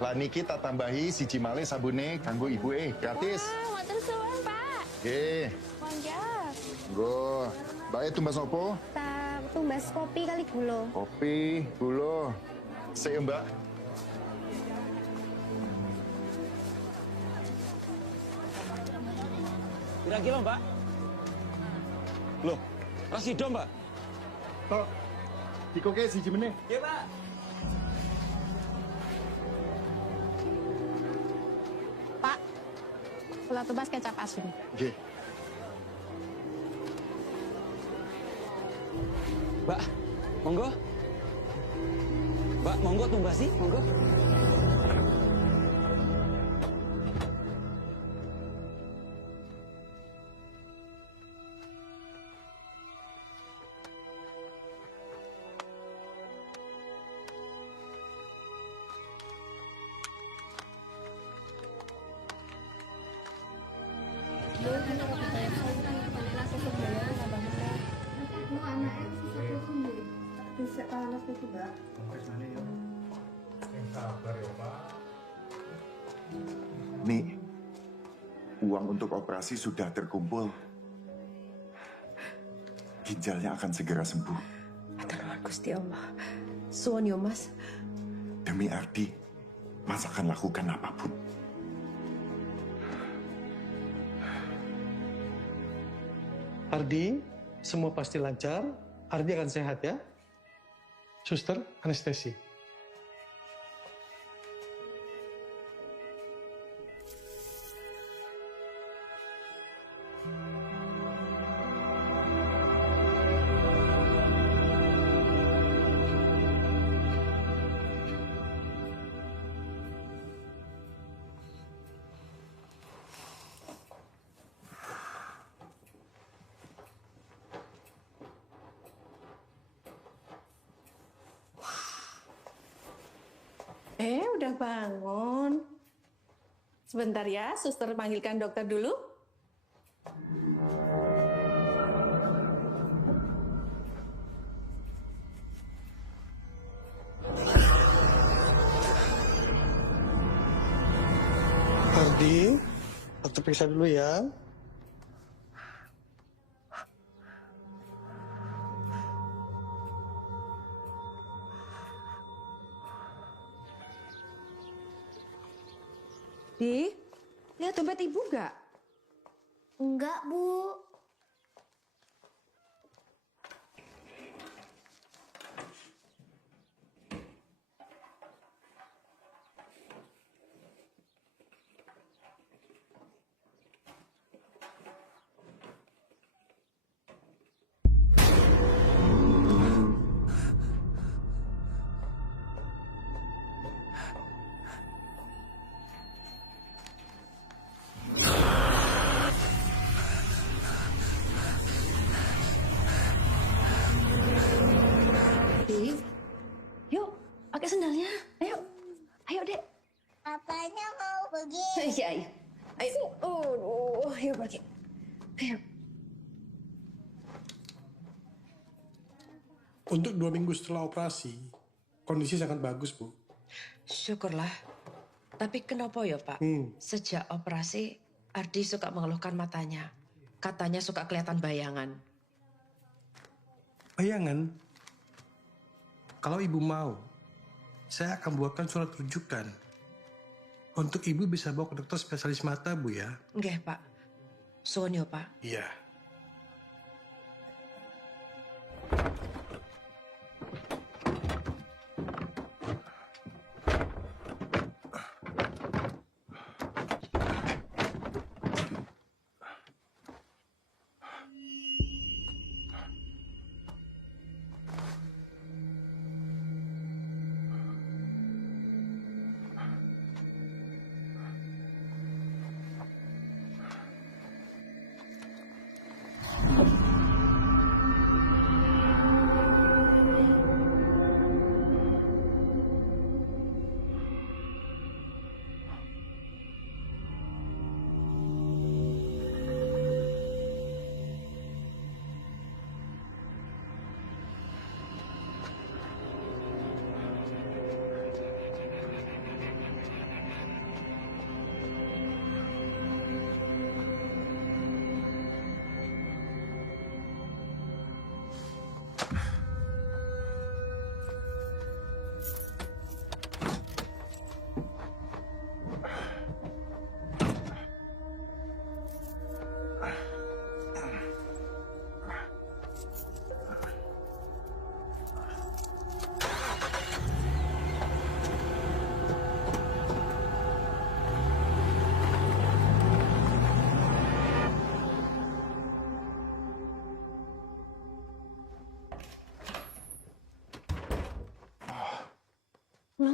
Lah niki tak tambahi siji malih sabune kanggo ibu gratis. Wah, matur suwun, Pak. Nggih. Monggo. Nggo. Mbak tumbas opo? Tak tumbas kopi kali gula. Kopi, gula. Sik, Mbak. Kira-kira, Mbak? Loh, rasido, Mbak? Tok. Dikoke siji meneh. Iya, Pak. Pak, kula tumbas kecap asin. Nggih. Mbak, monggo. Mbak, monggo tumbasi, monggo. Nih, uang untuk operasi sudah terkumpul. Ginjalnya akan segera sembuh. Terlalu Gusti Allah. Suwon yo Mas. Demi Ardi, Mas akan lakukan apapun. Ardi, semua pasti lancar. Ardi akan sehat ya. Suster, anestesi. Udah bangun. Sebentar ya, suster panggilkan dokter dulu. Ardi, dokter periksa dulu ya. Di, lihat dompet ibu nggak? Enggak, Bu. Di, yuk, pakai sendalnya. Ayo, ayo dek. Papanya mau pergi. Iya, ayo. Ayo, yuk pergi. Ayo. Untuk 2 minggu setelah operasi, kondisi sangat bagus, Bu. Syukurlah. Tapi kenapa ya Pak? Sejak operasi, Ardi suka mengeluhkan matanya. Katanya suka kelihatan bayangan. Bayangan, kalau ibu mau, saya akan buatkan surat rujukan. Untuk ibu bisa bawa ke dokter spesialis mata, Bu ya. Nggih Pak. Suwun ya Pak. Iya.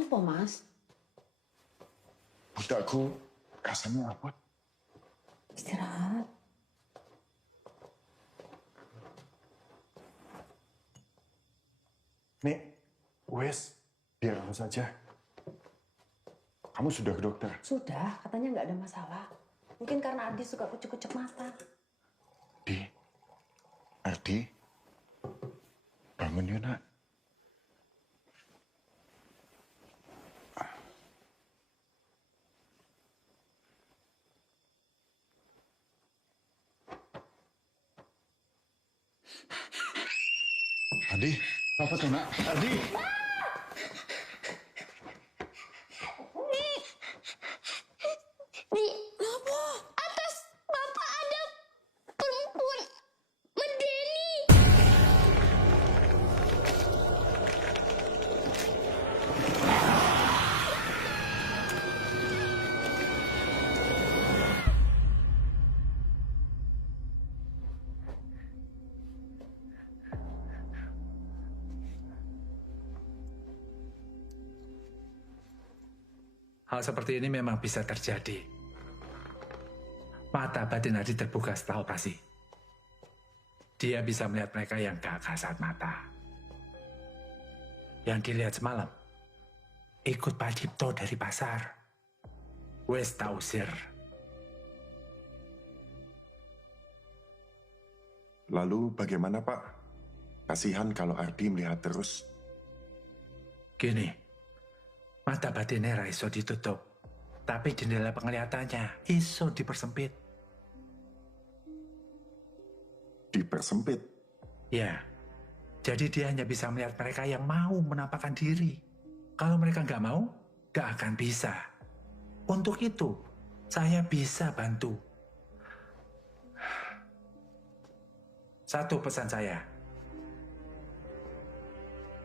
Kenapa, Mas? Budakku rasanya apa? Istirahat. Nek, wes, biar aku saja. Kamu sudah ke dokter? Sudah, katanya nggak ada masalah. Mungkin karena Ardi suka kucek-kucek mata. Ardi, bangun yuk nak. Ardi, apa tuh nak? Ardi! Di atas bapak ada perempuan medeni. Hal seperti ini memang bisa terjadi. Mata batin Ardi terbuka setelah operasi. Dia bisa melihat mereka yang gak kasat mata. Yang dilihat semalam, ikut Pak Cipto dari pasar. Wes tak usir. Lalu bagaimana Pak? Kasihan kalau Ardi melihat terus. Gini, mata batinnya ra iso ditutup, tapi jendela penglihatannya iso dipersempit. Dipersempit. Ya, jadi dia hanya bisa melihat mereka yang mau menampakkan diri. Kalau mereka nggak mau, nggak akan bisa. Untuk itu, saya bisa bantu. Satu pesan saya.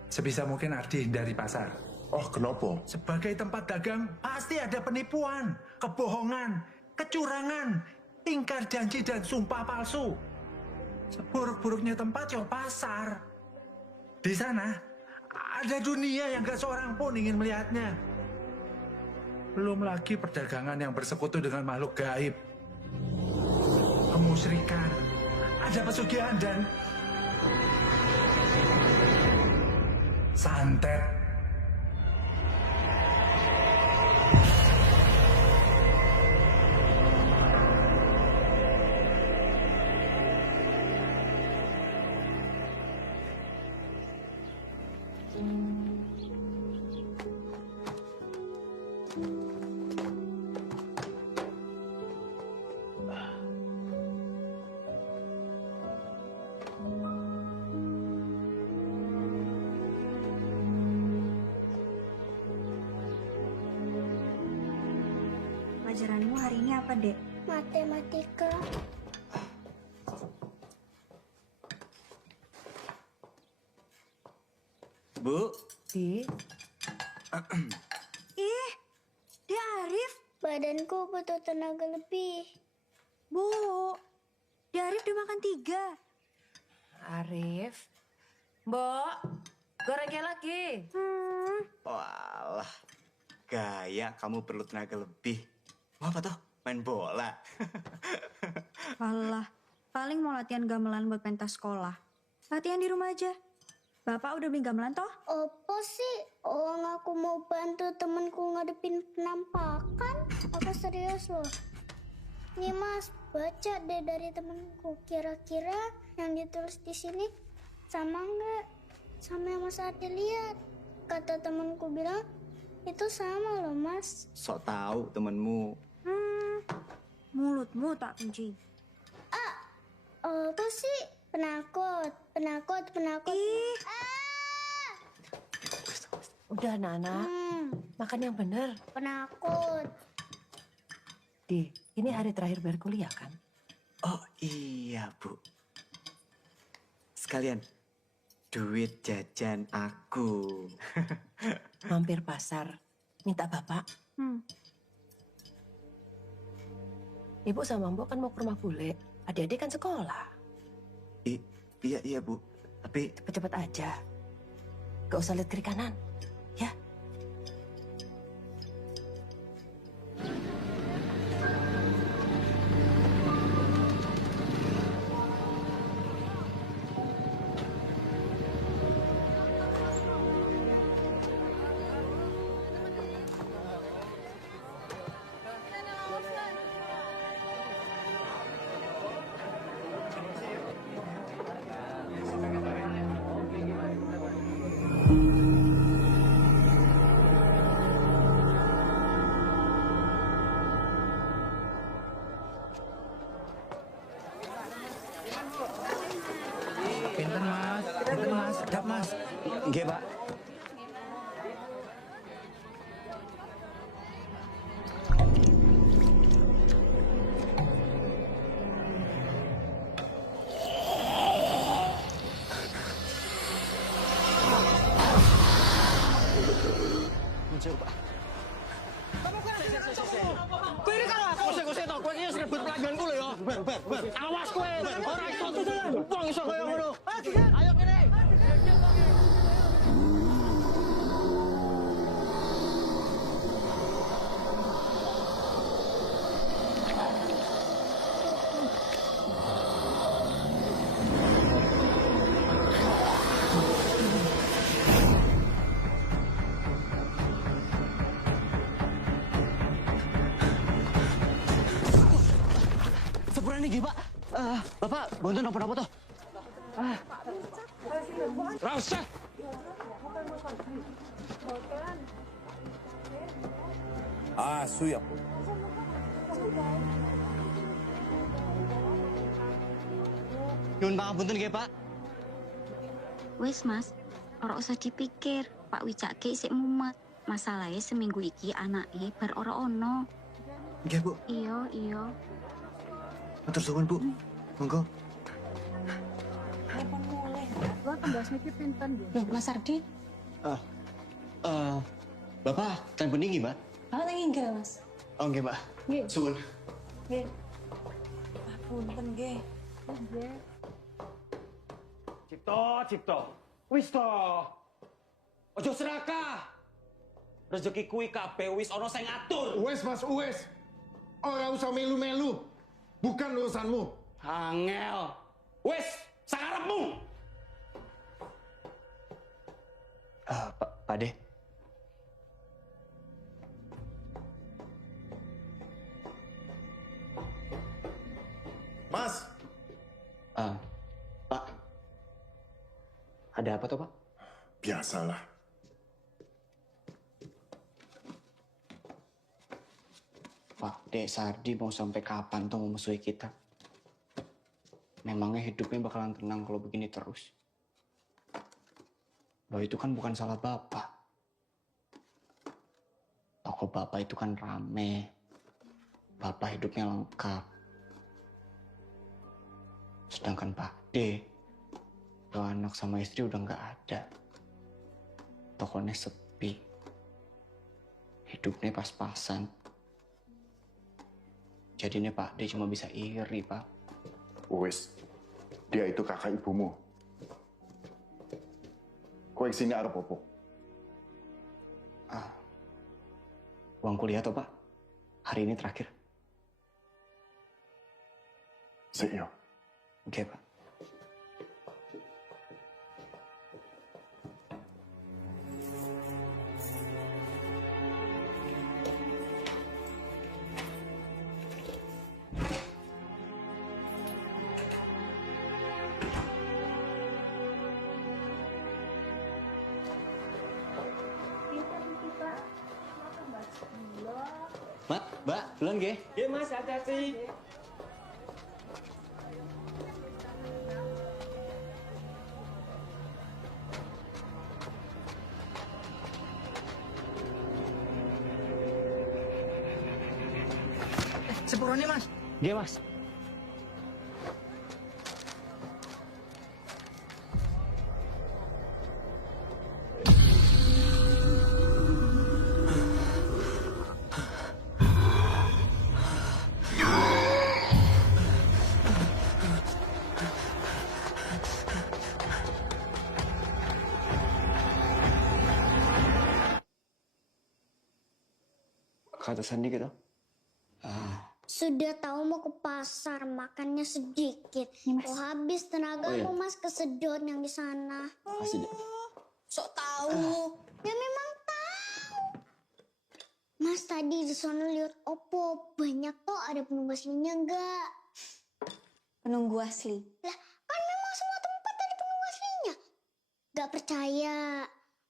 Sebisa mungkin Ardi hindari pasar. Oh, kenapa? Sebagai tempat dagang, pasti ada penipuan, kebohongan, kecurangan, ingkar janji dan sumpah palsu. Seburuk-buruknya tempat ya pasar. Di sana, ada dunia yang gak seorang pun ingin melihatnya. Belum lagi perdagangan yang bersekutu dengan makhluk gaib. Kemusyrikan, ada pesugihan dan santet. Pelajaranmu hari ini apa, Dek? Matematika. Bu, Di, Ih, dia Arif. Badanku butuh tenaga lebih. Bu, dia Arif udah makan 3. Arif. Mbok, gorengnya lagi. Walah, gaya kamu perlu tenaga lebih. Mau apa tuh? Main bola. Alah, paling mau latihan gamelan buat pentas sekolah. Latihan di rumah aja. Bapak udah beli gamelan toh? Apa sih? Orang aku mau bantu temanku ngadepin penampakan. Aku serius loh. Nih Mas, baca deh dari temanku. Kira-kira yang ditulis di sini sama nggak? Sama yang Mas Ade lihat. Kata temanku bilang itu sama loh Mas. Sok tahu temenmu. Mulutmu tak kunci. Apa sih? Penakut. Ih, Udah, anak-anak. Makan yang bener. Penakut. Di, ini hari terakhir bayar kuliah kan? Oh iya, Bu. Sekalian, duit jajan aku. Mampir pasar, minta bapak. Ibu sama Mbok kan mau ke rumah bule. Adik-adik kan sekolah. Iya, Bu. Tapi Cepet-cepet aja. Gak usah lihat kiri kanan. Ya, Nggih, Pak. Muncul, Pak. Kowe iki kalah kose-kose to, kowe iki wis rebut pelangganku lho ya. Ber. Awas kowe, ora iso wong iso koyo ngono. Ayo kene. Sepurane nggih, Pak. Bapak, boten napa-napa to? Ora usah. Asu ya. Nyuwun pangapunten nggih, Pak. Wes mas, ora usah dipikir. Pak Wicake isik mumet. Masalahnya seminggu iki anake bar ora ono. Nggih, Bu. Iya. Matur suwun, Bu. Monggo. Loh, Mas Ardi? Bapak, ten bening nggih, Mbak? Oh, enggak, Mas. Oh, nggih, Mbak. Nggih. Suwun. Nggih. Punten nggih. Cipto. Wis to. Ojo serakah. Rezeki kuwi kabeh wis ana sing ngatur. Wes Mas, wes. Ora usah melu-melu. Bukan urusanmu. Angel. Wis, sakarepmu. Pak De. Mas, Pak. Ada apa toh, Pak? biasalah. Pak De Sardi mau sampai kapan tuh memusuhi kita? Memangnya hidupnya bakalan tenang kalau begini terus? Loh, itu kan bukan salah Bapak. Toko Bapak itu kan rame. Bapak hidupnya lengkap. Sedangkan Pak D, dua anak sama istri udah nggak ada. Tokonya sepi. Hidupnya pas-pasan. Jadinya Pak D cuma bisa iri, Pak. Wes, dia itu kakak ibumu. Kowe sini arep opo? Uang kuliah toh, Pak? Hari ini terakhir. Sik yo. Oke, Pak. Mbak, duluan nggih? Nggih, Mas, hati-hati. Sepurone, Mas. Nggih, Mas. Kata Sandi gitu. Sudah tahu mau ke pasar, makannya sedikit. Oh, habis tenagamu Mas kesedot yang di sana. Makasih, Dek. Sok tahu. Ya memang tahu. Mas tadi di sana lihat opo, banyak kok, ada penunggu aslinya enggak? Penunggu asli. Lah, kan memang semua tempat ada penunggu aslinya. Gak percaya.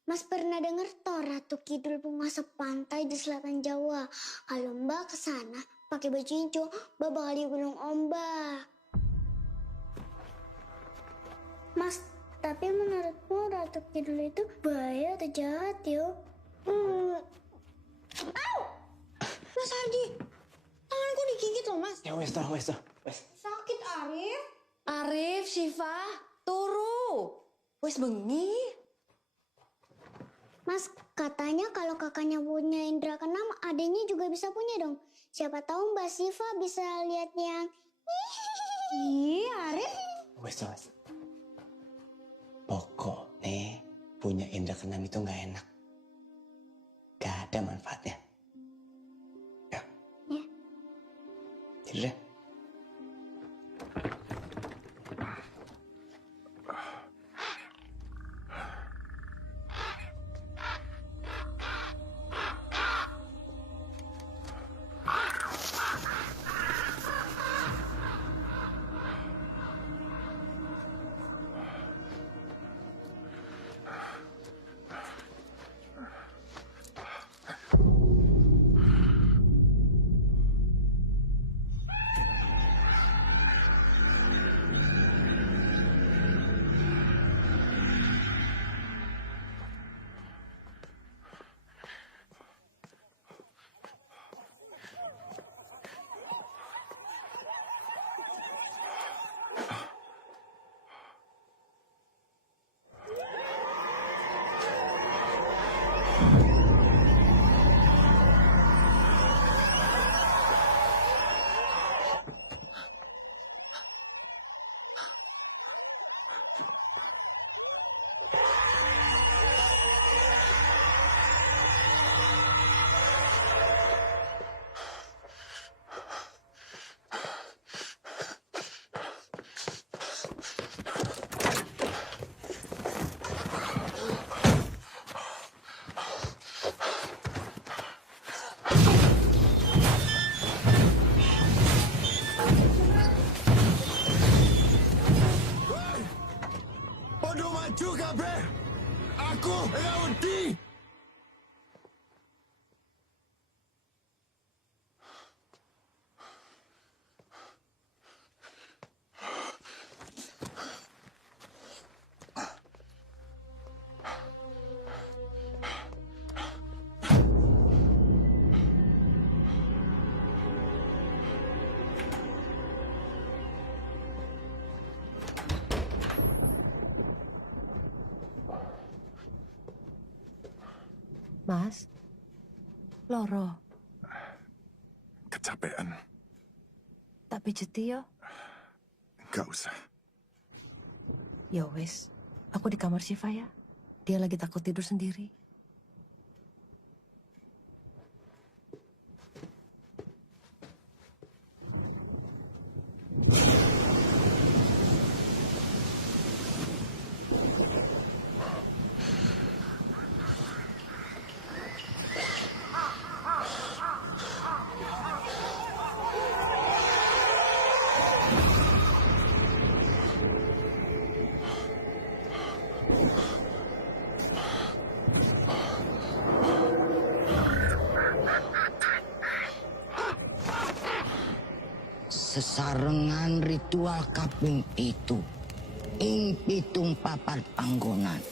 Mas pernah dengar toh Ratu Kidul penguasa pantai di selatan Jawa. Kalau Mbak ke sana pakai baju hijau, Mbak bakal di gunung ombak. Mas Tapi menurutmu Ratu Kidul itu bahaya atau jahat, yo? Mas Ardi, tanganku digigit loh, Mas. Ya wes. Sakit, Arif. Arif, Syifa, turu. Wes bengi. Mas, katanya kalau kakaknya punya indera keenam, adiknya juga bisa punya dong. Siapa tahu Mbak Syifa bisa lihat yang... Ih, Arif. Wes. Pokoknya punya indera keenam itu nggak enak. Gak ada manfaatnya. Ya. Ya. Tidur deh. Aku Yahudi. Mas, loro. Kecapean. Tak pijeti yo. Gak usah. Ya wes, aku di kamar Syifa ya. Dia lagi takut tidur sendiri. Sesarengan ritual kaping itu ing pitung papat panggonan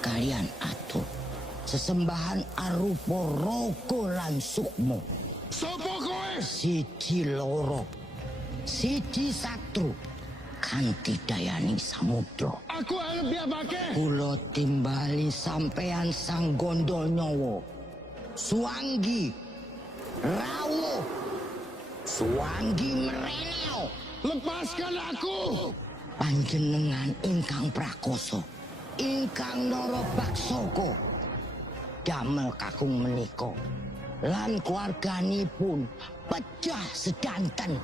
kalian atur sesembahan arupa raga lan sukma. Sopo kowe? Siji loro, siji satru kanthi dayaning samudra. Aku arep diapake? Kula timbali sampean sang gondol nyawa. Suanggi rawuh Suanggi mereneo. Lepaskan aku. Panjenengan ingkang prakoso, ingkang nara baksaka damel kakung menika lan keluarganipun pecah sedanten.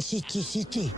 sing siji-siji.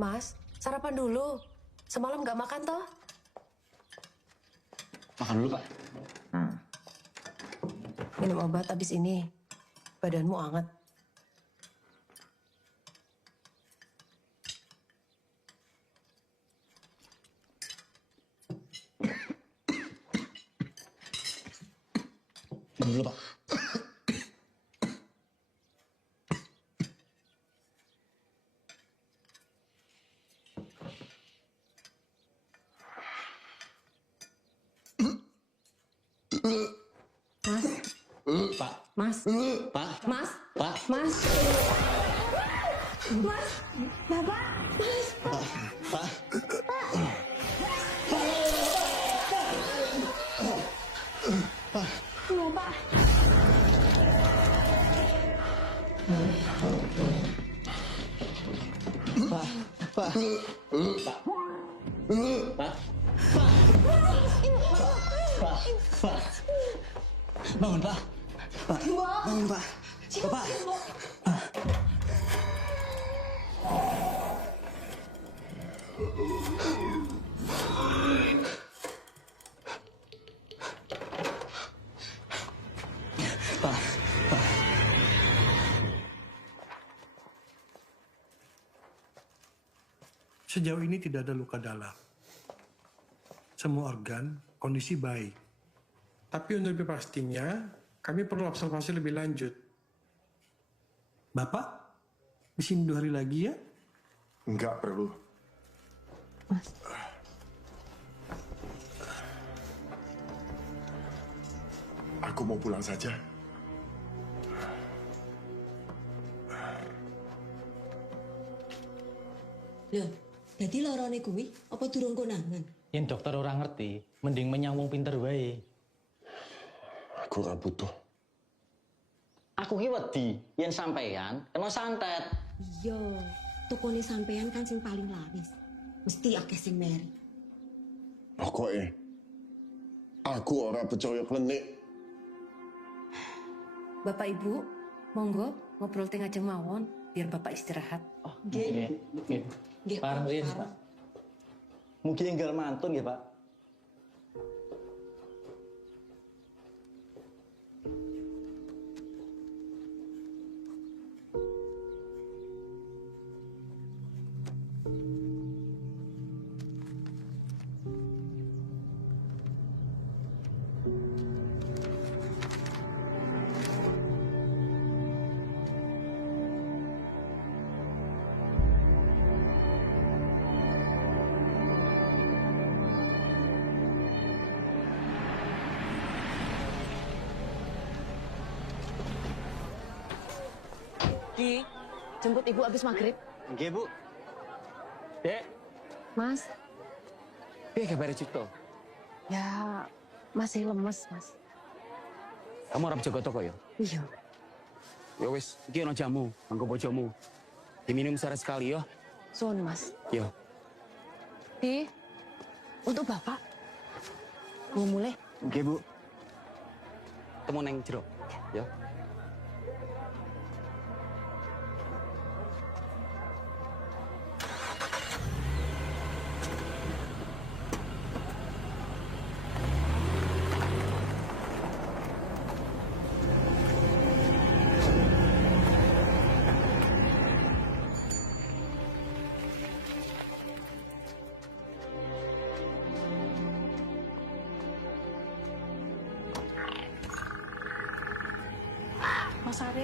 Mas, sarapan dulu. Semalam nggak makan toh? Makan dulu, Pak. Minum obat habis ini. Badanmu hangat. Minum dulu, Pak. Pak. Mas. Pak. Mas. Pak. Mas. Mas, Bapak, Mas. Pak. Bapak. Pak. Pak. Pak. Pak. Bangun, Pak. Pak. Bangun, Pak. Bapak. Pak. Sejauh ini tidak ada luka dalam. Semua organ kondisi baik. Tapi untuk lebih pastinya, kami perlu observasi lebih lanjut. Bapak, di sini 2 hari lagi ya? Enggak perlu. Aku mau pulang saja. Loh, jadi lorone kuwi apa durung konangan? Yen dokter ora ngerti, mending menyang wong pinter wae. Aku ora butuh. Aku ki wedi yen sampean kena santet. Iya, tokone sampean kan sing paling laris. Mesti akeh sing meri. Pokoknya, aku ora percaya klenik. Bapak Ibu, monggo ngobrol tengah jeng mawon biar Bapak istirahat. Oh, nggih. Nggih. Pareng riyen, Pak. Mugi enggal mantun nggih, Pak. Ki, jemput Ibu habis maghrib. Nggih, Bu. Dek, Mas, piye kabare Cipto? ya masih lemes, Mas. Kamu harap jaga toko ya? Iya. Ya wis, iki ono jamu, kanggo bojomu. Diminum sehari sekali ya. Suwun, Mas. Yo. Ki, untuk Bapak. Mau mulai? Nggih, Bu. Temu neng jero. Ya.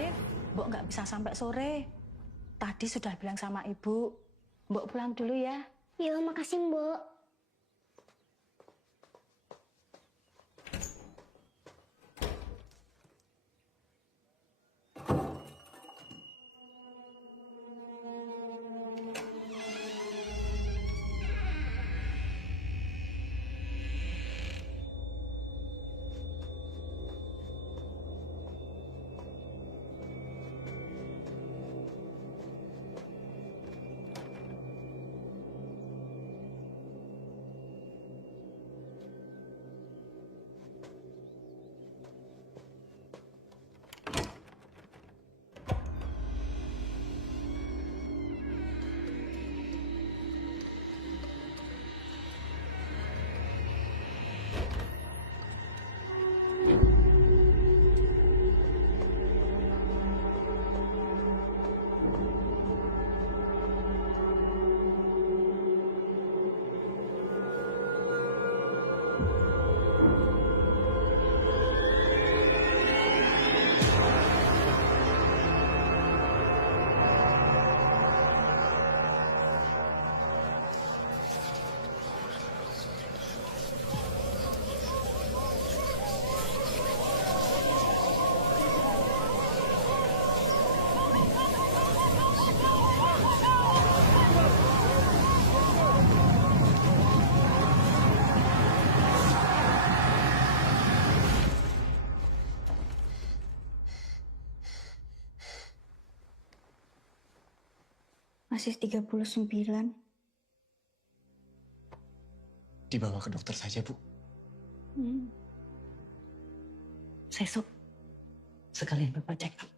Arif, Mbok nggak bisa sampai sore. Tadi sudah bilang sama Ibu. Mbok pulang dulu ya. Iya, makasih Mbok. Masih 39. Dibawa ke dokter saja, Bu. Sesuk, sekalian Bapak cek up.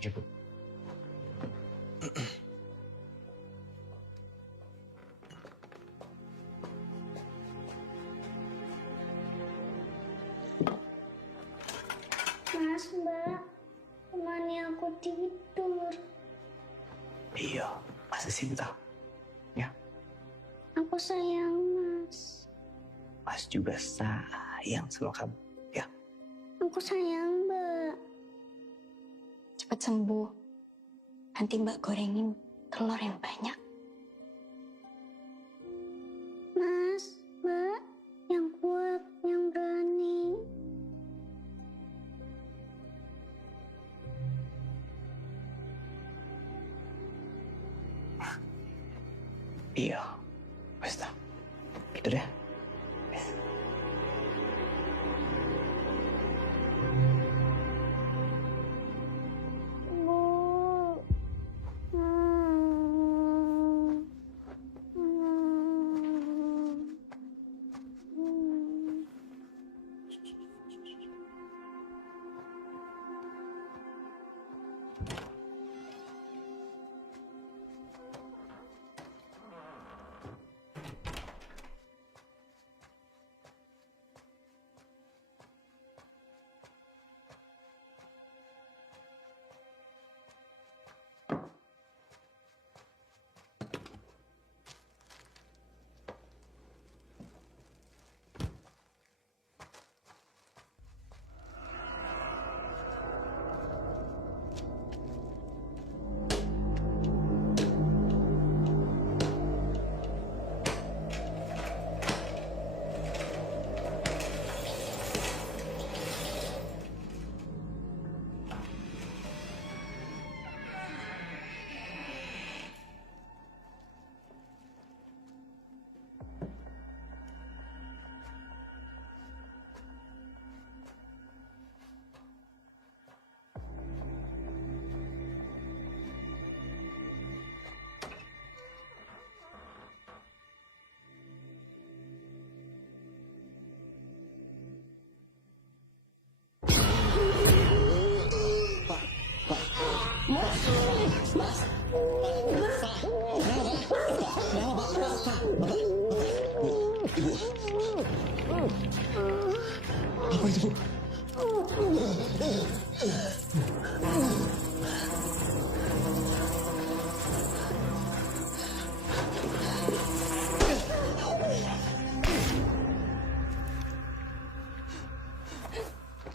Ya, Bu. Mas, Mbak, temani aku tidur. Iya, masih cinta. Ya, Aku sayang Mas. Mas juga sayang sama kamu. Ya, Aku sayang Mbak. Cepat sembuh. Nanti Mbak gorengin telur yang banyak. Mas, Mbak, yang kuat, yang berani. iya. Wes dah. Gitu deh. Wes. Bu. Apa itu, Bu?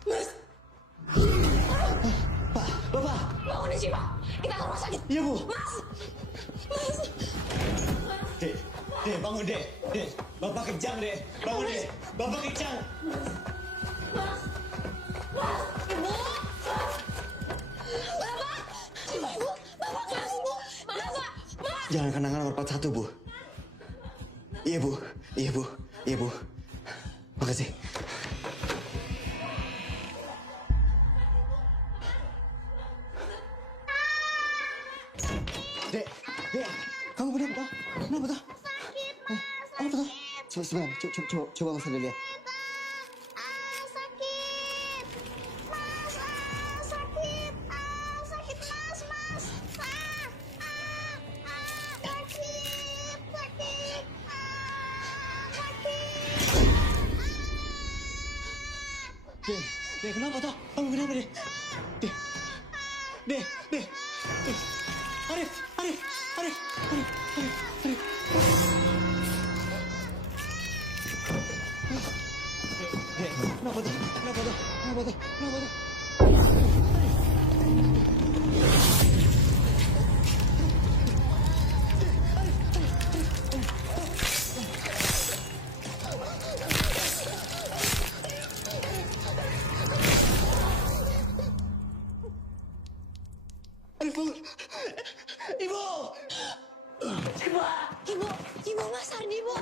Mas. Syifa. Kita ke rumah sakit. Iya, Bu. Mas. Dek, bangun, Dek. Dek, Bapak kejang, Dek. Bangun, Dek. Bapak kejang. Mas. Ibu. Bapak. Ibu. Bapak kelas, Bu. Bapak. Mas. Jangan kenangan nomor 41, Bu. Iya, Bu. Iya, Bu. Iya, Bu. Makasih. Dek, kamu kenapa? Kenapa tuh? Sakit, Mas. Apa tuh? Sebentar, coba Mas lihat. Sakit. Mas, sakit. Sakit, Mas. Sakit. Sakit. Dek, kenapa tuh? Kamu kenapa, Dek? Dek. Arif. Dek, kenapa tuh? Ibu, Mas Ardi, Bu.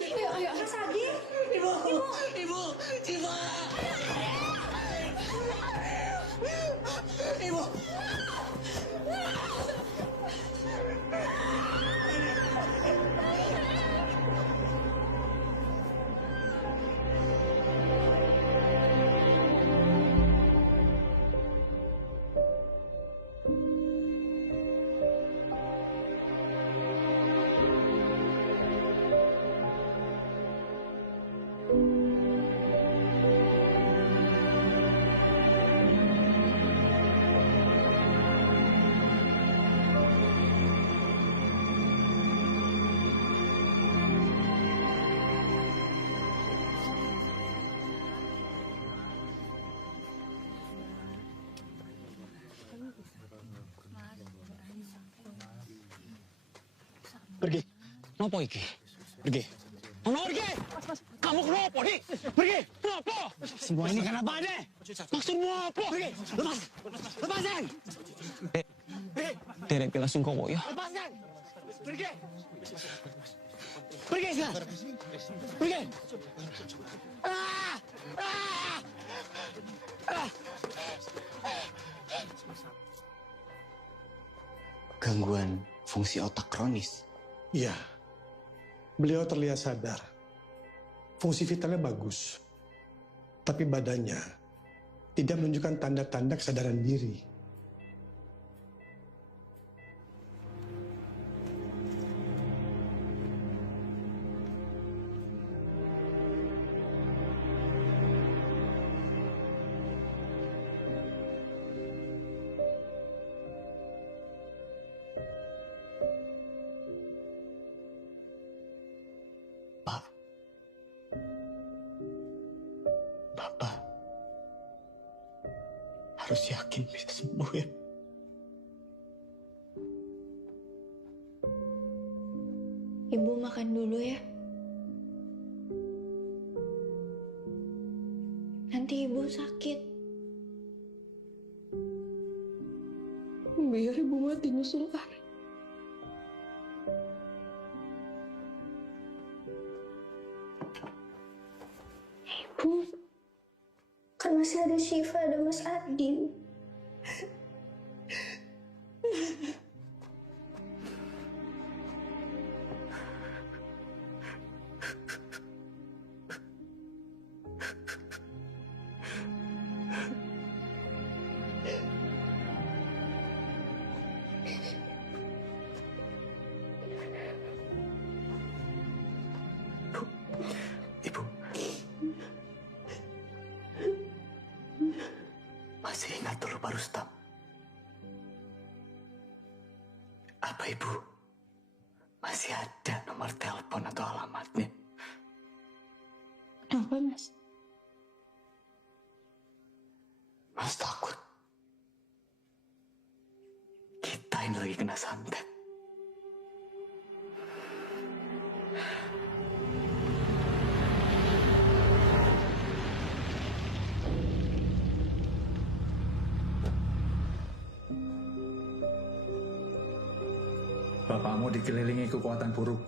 Ayo, Mas Ardi. Ibu. Syifa. Ibu. Pergi. Nopo iki? Pergi. Pergi! Kamu kenapa, Dik? Pergi! Kenapa? Semua ini kenapa, Dek? Maksudmu apa? Pergi! Lepasin! Dek, Dek, langsung kowo ya. Lepasin! Pergi! Pergi sekarang! Pergi! Gangguan fungsi otak kronis. Iya, beliau terlihat sadar. Fungsi vitalnya bagus. Tapi badannya tidak menunjukkan tanda-tanda kesadaran diri. Bapak harus yakin bisa sembuh ya. Ibu makan dulu ya. Nanti ibu sakit. Biar ibu mati nyusul Ari. Ibu, kan masih ada Syifa, ada Mas Ardi. Masih ingat dulu Pak Rustam? Apa Ibu masih ada nomor telepon atau alamatnya? Kenapa, Mas? Mas takut ini lagi kena santet. Bapakmu dikelilingi kekuatan buruk.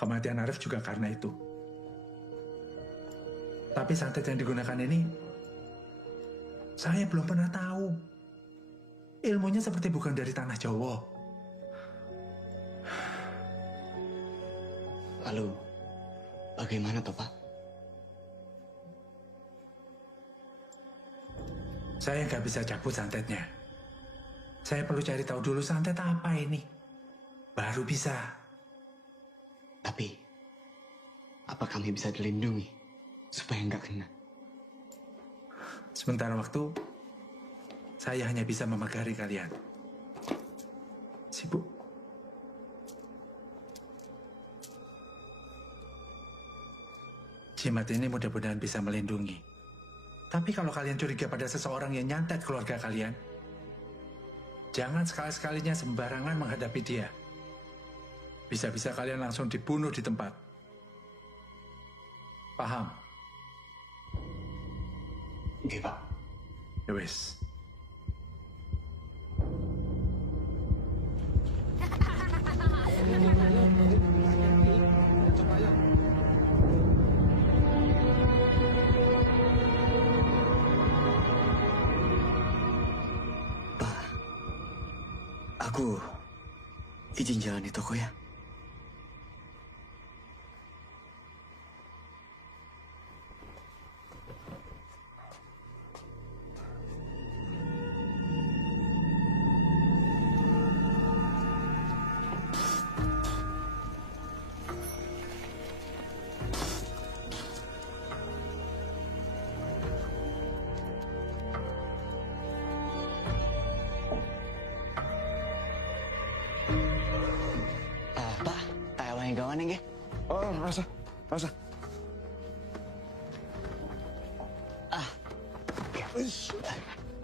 Kematian Arif juga karena itu. Tapi santet yang digunakan ini, saya belum pernah tahu. Ilmunya seperti bukan dari tanah Jawa. Lalu, bagaimana toh, Pak? Saya nggak bisa cabut santetnya. Saya perlu cari tahu dulu santet apa ini. Baru bisa. Tapi, apa kami bisa dilindungi supaya nggak kena? Sementara waktu, saya hanya bisa memagari kalian. Sibuk. Jimat ini mudah-mudahan bisa melindungi. Tapi kalau kalian curiga pada seseorang yang nyantet keluarga kalian, jangan sekali-sekalinya sembarangan menghadapi dia. Bisa-bisa kalian langsung dibunuh di tempat. Paham? Oke, Pak. Ya wis. Aku izin jalan di toko ya. Pak, tak wangi gawan nggih. Oh, rasa.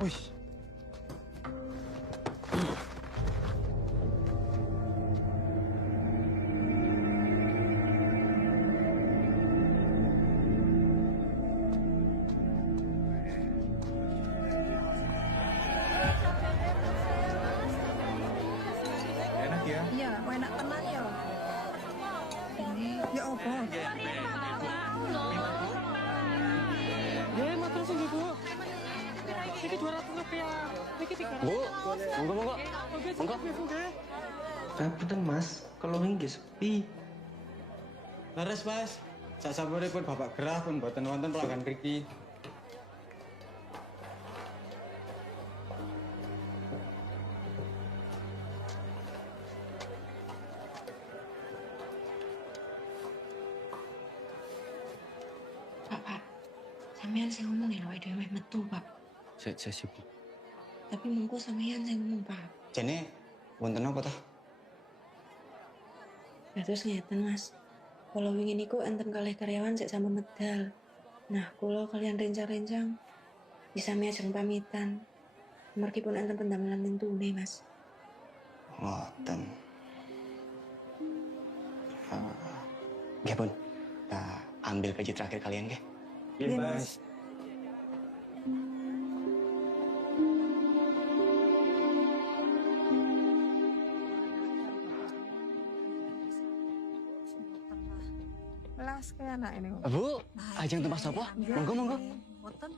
Wih. Enak ya? Iya, enak tenan ya. Ya apa? Ya, matur sing Bu. Iki 200 rupiah. Iki 300. Bu, monggo. Punten Mas, kalau nggih sepi. Leres, Mas. Sak sampuripun Bapak Gerah pun mboten wonten pelanggan mriki. Pak, sampean sing ngomong ya awake dhewe metu, Pak. Saya sibuk. Tapi mengko sampean sing ngomong, Pak. Jane, wonten apa toh? Ya terus ngeten Mas. Kalau wingi niku enten kalih karyawan sik sampe medal. Nah, kula kalian rencang-rencang bisa ajeng pamitan. Mergi pun enten pendamelan ning tune, Mas. Ngoten. Nggih pun, tak ambil gaji terakhir kalian nggih. Iya, Mas. Las kayak anak ini. Bu, ajeng tumpah sapa? Monggo. Boten.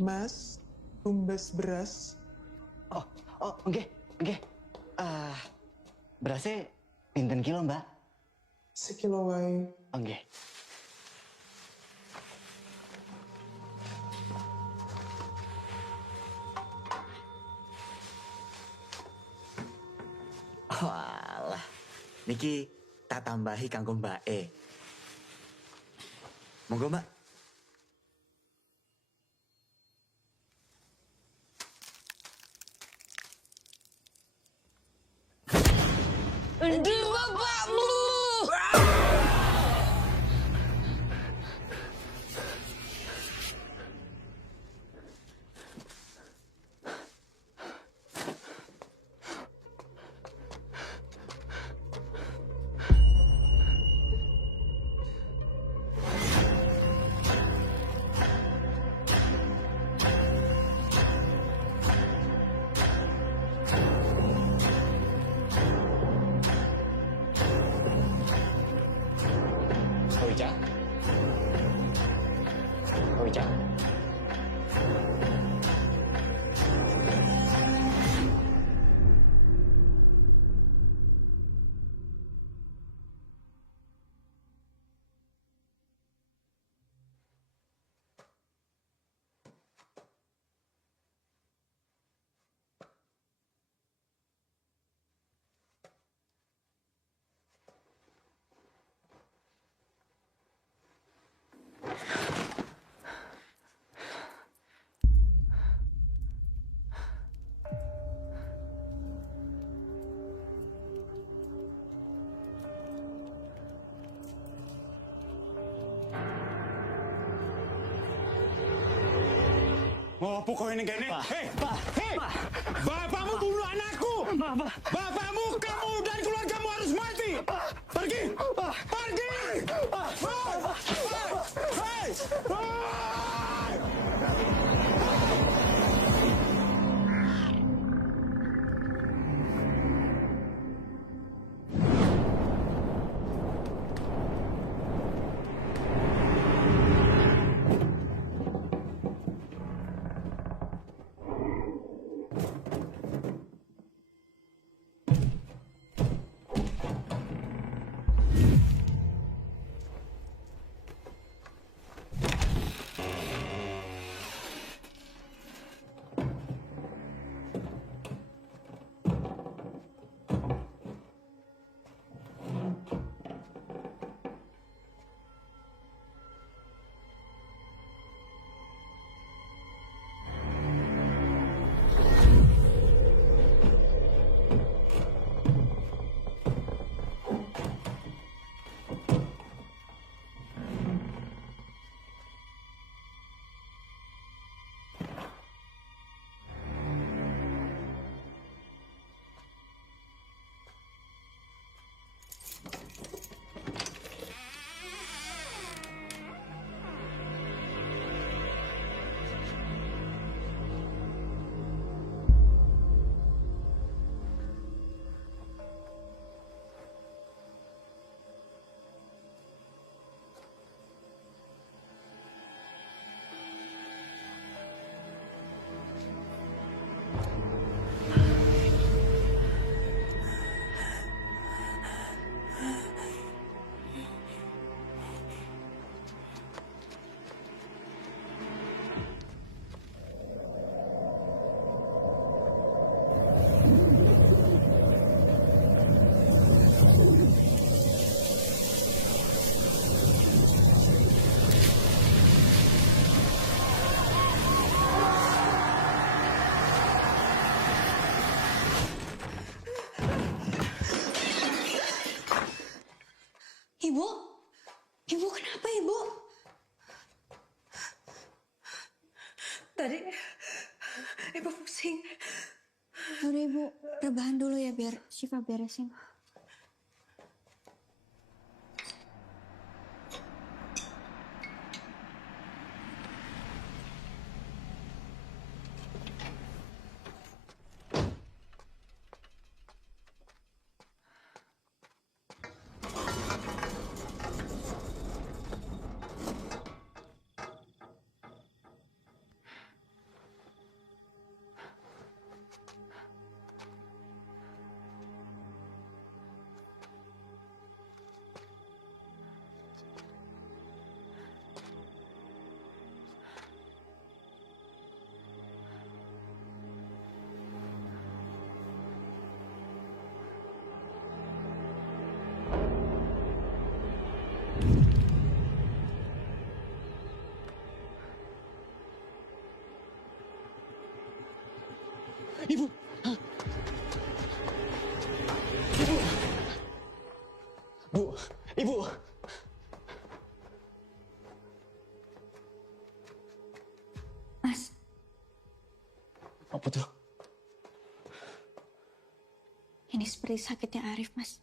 Mas, tumbas beras. Oh, nggih. Berasnya pinten kilo, Mbak? Sekilo wae. Oh, nggih. Walah, niki tak tambahi kanggo Mbak E. Monggo, Mbak. Endi bapakmu? Pak Wicak. Ngopo kau ini gini? Hei, hei! Bapakmu bunuh anakku! Bapakmu, kamu dan keluargamu harus mati! Pergi! Pergi! Hei! Ibu? Ibu kenapa, Ibu? Tadi Ibu pusing. Udah Ibu, rebahan dulu ya biar Syifa beresin. Ibu! Ibu! Bu! Ibu! Mas. Apa tuh? Ini seperti sakitnya Arif, Mas.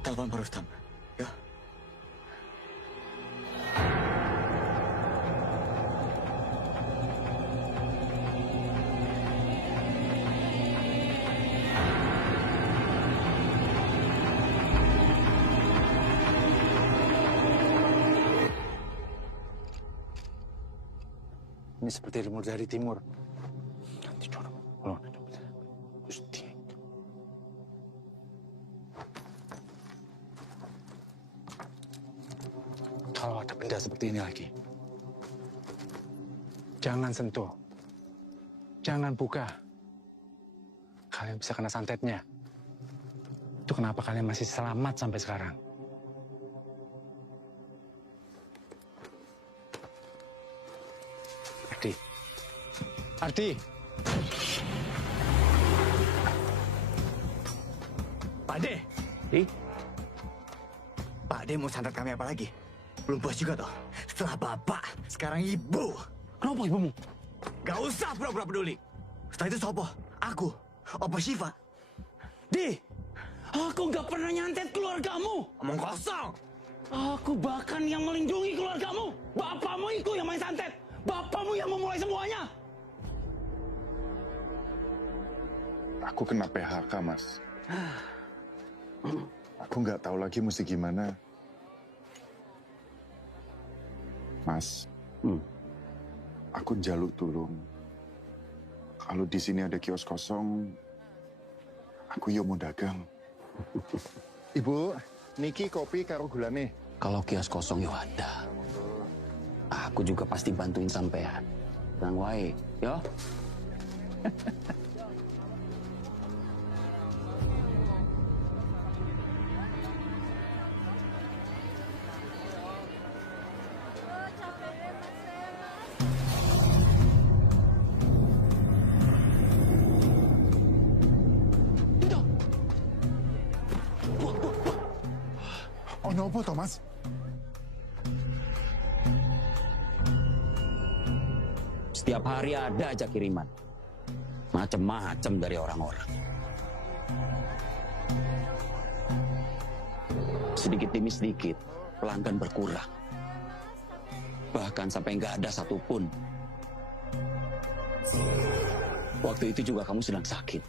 Telepon Pak Rustam. Ya. Ini seperti ilmu dari timur. Nanti coba. Oh, Gusti. Kalau ada benda seperti ini lagi, jangan sentuh. Jangan buka. Kalian bisa kena santetnya. Itu kenapa kalian masih selamat sampai sekarang. Ardi. Ardi. Pak De. Pak De mau santet kami apa lagi? Belum puas juga toh. Setelah bapak, sekarang ibu. Kenapa ibumu? Gak usah pura-pura peduli. Setelah itu sopo? Aku. Opa Syifa. Di, aku gak pernah nyantet keluargamu. Omong kosong. Aku bahkan yang melindungi keluargamu. Bapakmu itu yang main santet. Bapakmu yang memulai semuanya. Aku kena PHK, Mas. Aku nggak tahu lagi mesti gimana. Mas, aku njaluk tolong. Kalau di sini ada kios kosong, aku yo mau dagang. Ibu, niki kopi karo gulane. Kalau kios kosong yo ada. Aku juga pasti bantuin sampean. Tenang wae, yo. Ono apa, Thomas? Setiap hari ada aja kiriman. Macem-macem dari orang-orang. Sedikit demi sedikit, pelanggan berkurang. Bahkan sampai nggak ada satupun. Waktu itu juga kamu sedang sakit.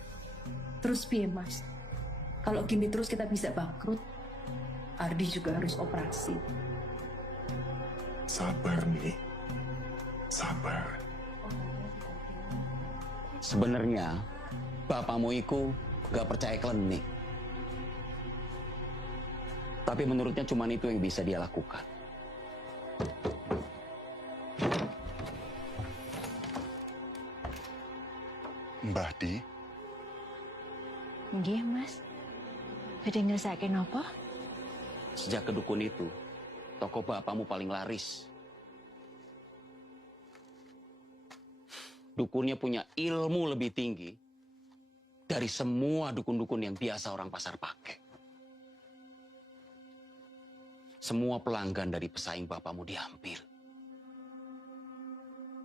Terus piye, Mas? Kalau gini terus kita bisa bangkrut. Ardi juga harus operasi. Sabar, nih. Sabar. Sebenarnya, bapakmu itu nggak percaya klinik. Tapi menurutnya cuma itu yang bisa dia lakukan. Mbah Di. Nggih, Mas. Badhe ngersake napa? Sejak ke dukun itu, toko bapakmu paling laris. Dukunnya punya ilmu lebih tinggi dari semua dukun-dukun yang biasa orang pasar pakai. Semua pelanggan dari pesaing bapakmu diambil.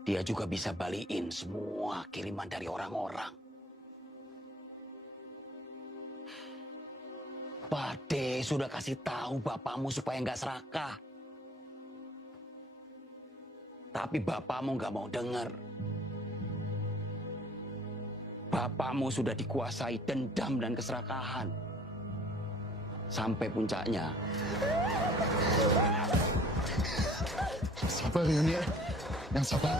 Dia juga bisa baliin semua kiriman dari orang-orang. Bade sudah kasih tahu bapakmu supaya nggak serakah. Tapi bapakmu nggak mau dengar. Bapakmu sudah dikuasai dendam dan keserakahan. Sampai puncaknya. Sabar, Yoni. Yang sabar.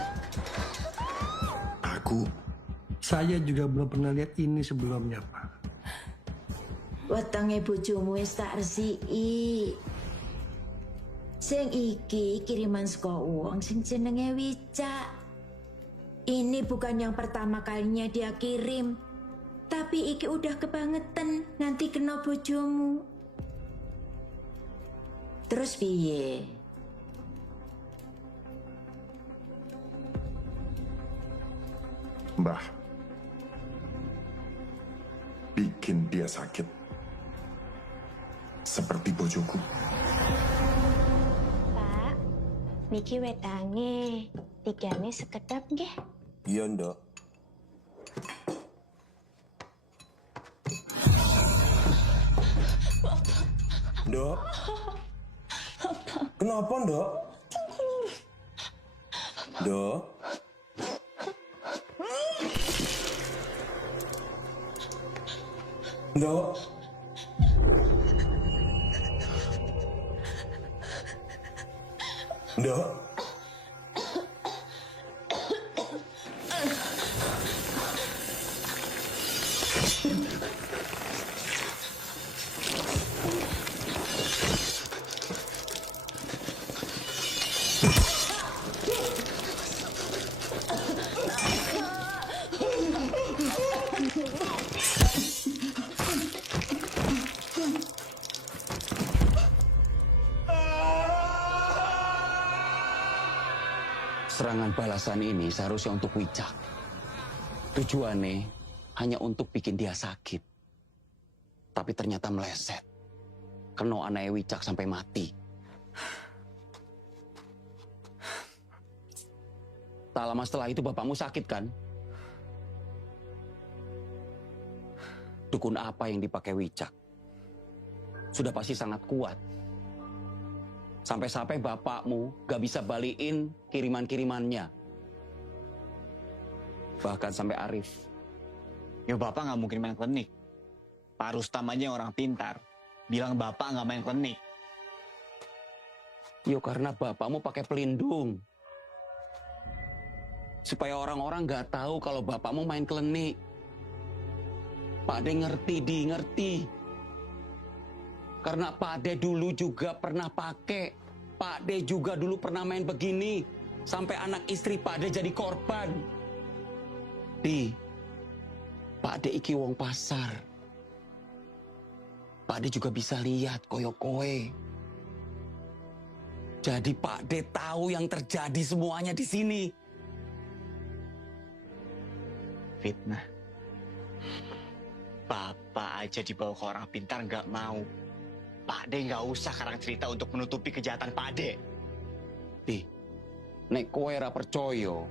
Saya juga belum pernah lihat ini sebelumnya, Pak. Wetenge bojomu wis tak resiki. Sing iki kiriman saka wong sing jenenge Wicak. Ini bukan yang pertama kalinya dia kirim. Tapi iki udah kebangetan nanti kena bojomu. Terus piye? Mbah. Bikin dia sakit. Seperti bojoku. Pak, niki wedange tigane sekedap nggih. Iya, Ndok. Ndok. Kenapa, Ndok? Ndok. Ndok. Ndok. Serangan balasan ini seharusnya untuk Wicak. Tujuannya hanya untuk bikin dia sakit. Tapi ternyata meleset. Kena anaknya Wicak sampai mati. Tak lama setelah itu bapakmu sakit kan? Dukun apa yang dipakai Wicak? Sudah pasti sangat kuat. Sampai-sampai bapakmu gak bisa balikin kiriman-kirimannya. Bahkan sampai Arif. Ya bapak nggak mungkin main klinik. Pak Rustam aja yang orang pintar. Bilang bapak nggak main klinik. Yo karena bapakmu pakai pelindung. Supaya orang-orang gak tahu kalau bapakmu main klinik. Pak De ngerti. Karena Pak De dulu juga pernah pakai. Pak De juga dulu pernah main begini. Sampai anak istri Pak De jadi korban. Pak De iki wong pasar. Pak De juga bisa lihat koyo kowe. Jadi Pak De tahu yang terjadi semuanya di sini. Fitnah. Bapak aja dibawa ke orang pintar nggak mau. Pak De nggak usah karang cerita untuk menutupi kejahatan Pak De. Nek kowe ra percaya,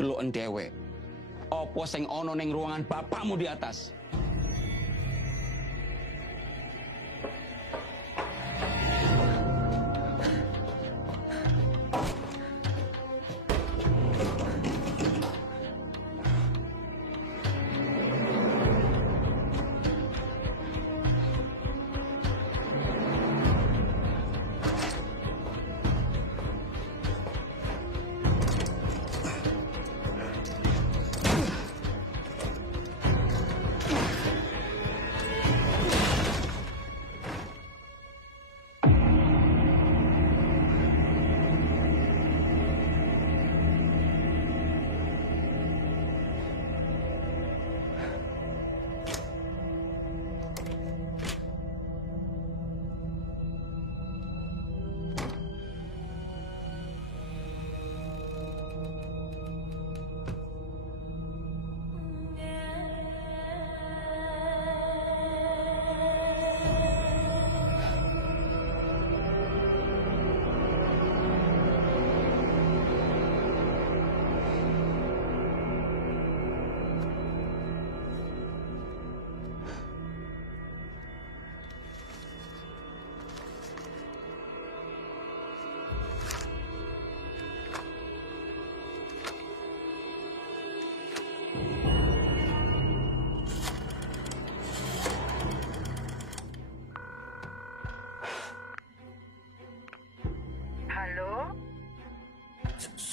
deloken dhewe. Apa sing ana ning ruangan bapakmu di atas?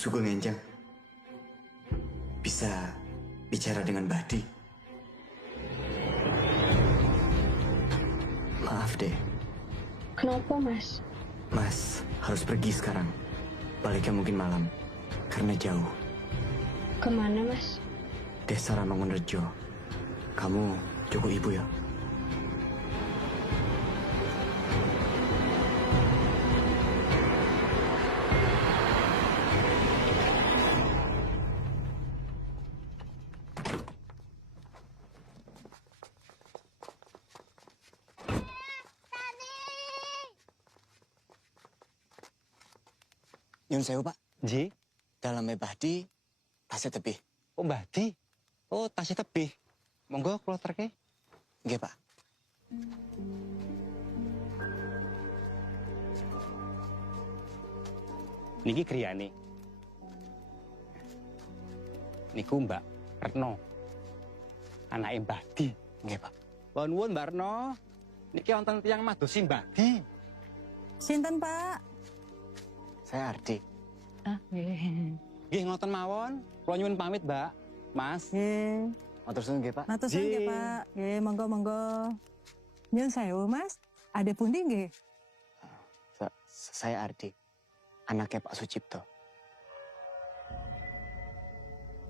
Sugeng Enjang. Bisa bicara dengan Badi? Maaf deh. Kenapa, Mas? Mas harus pergi sekarang. Baliknya mungkin malam. Karena jauh. Kemana, Mas? Desa Ramangunrejo. Kamu jaga ibu ya. Nyun sewu, Pak. Ji? Dalamnya Badi, tasnya tebih. Oh, Badi? Oh, tasnya tebih. Monggo kula terke. Nggih, Pak. Niki griyane. Niku Mbak Retno. Anake Badi. Nggih, Pak. Kula nuwun Mbak Retno. Niki wonten tiyang madosi Badi. Sinten, Pak? Saya Ardi. Nggih ngoten mawon. Kula nyuwun pamit, Mbak. Mas. Nggih. Matur suwun nggih, Pak. Matur suwun nggih, Pak. Nggih, monggo. Nyun sewu, Mas. Ada pundi nggih? Saya Ardi. Anaknya Pak Sucipto.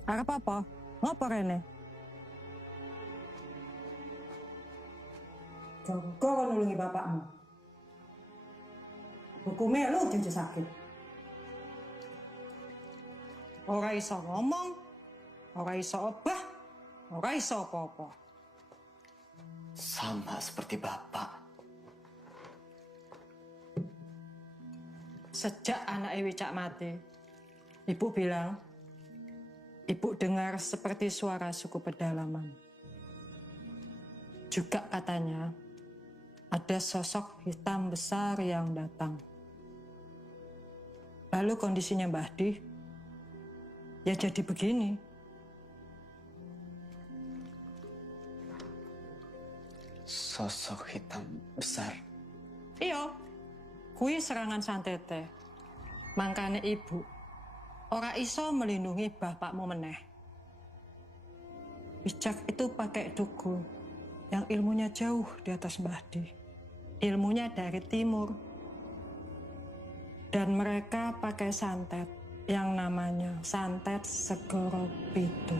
Arep apa? Ngopo rene? Jaga kon nulungi bapakmu. Hukumnya lu jadi sakit. Ora iso ngomong, ora iso obah, ora iso apa-apa. Sama seperti Bapak. Sejak anak Wicak mati, Ibu bilang, Ibu dengar seperti suara suku pedalaman. Juga katanya, ada sosok hitam besar yang datang. Lalu kondisinya Mbah Di, ya jadi begini. Sosok hitam besar. Iya, kui serangan santete. Mangkane ibu, ora iso melindungi bapakmu meneh. Wicak itu pakai dukun yang ilmunya jauh di atas Mbah Di. Ilmunya dari timur. Dan mereka pakai santet yang namanya santet Segoro Pitu.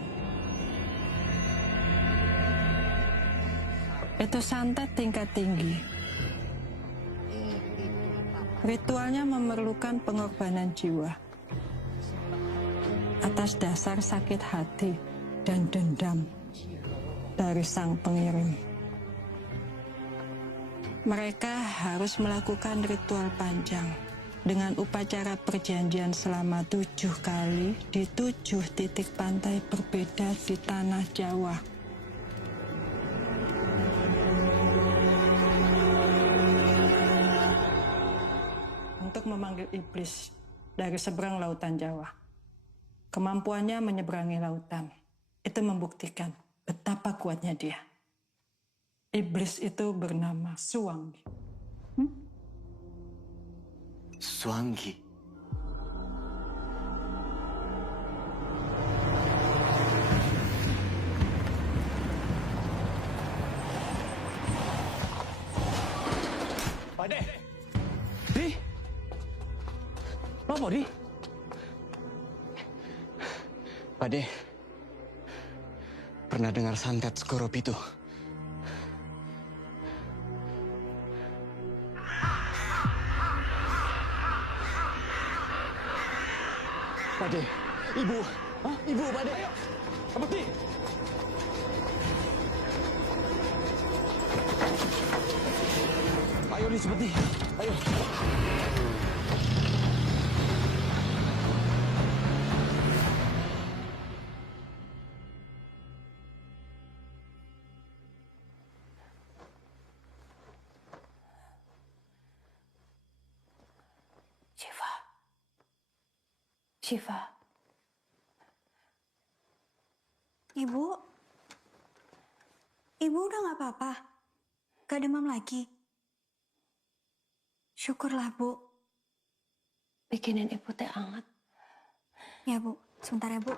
Itu santet tingkat tinggi. Ritualnya memerlukan pengorbanan jiwa atas dasar sakit hati dan dendam dari sang pengirim. Mereka harus melakukan ritual panjang dengan upacara perjanjian selama 7 kali di 7 titik pantai berbeda di tanah Jawa. Untuk memanggil iblis dari seberang lautan Jawa. Kemampuannya menyeberangi lautan. Itu membuktikan betapa kuatnya dia. Iblis itu bernama Suwangi. Suwangi. Pak De. Di. Apa, Di? Pak De, pernah dengar santet Segoro Pitu? Pak De, Ibu. Hah? Ibu, Pak De. Ayo, Abekti. Ayo, Di, seperti. Ayo. Syifa. Ibu? Ibu udah gak apa-apa? Gak demam lagi? Syukurlah, Bu. Bikinin Ibu teh anget. Ya, Bu. Sebentar ya, Bu.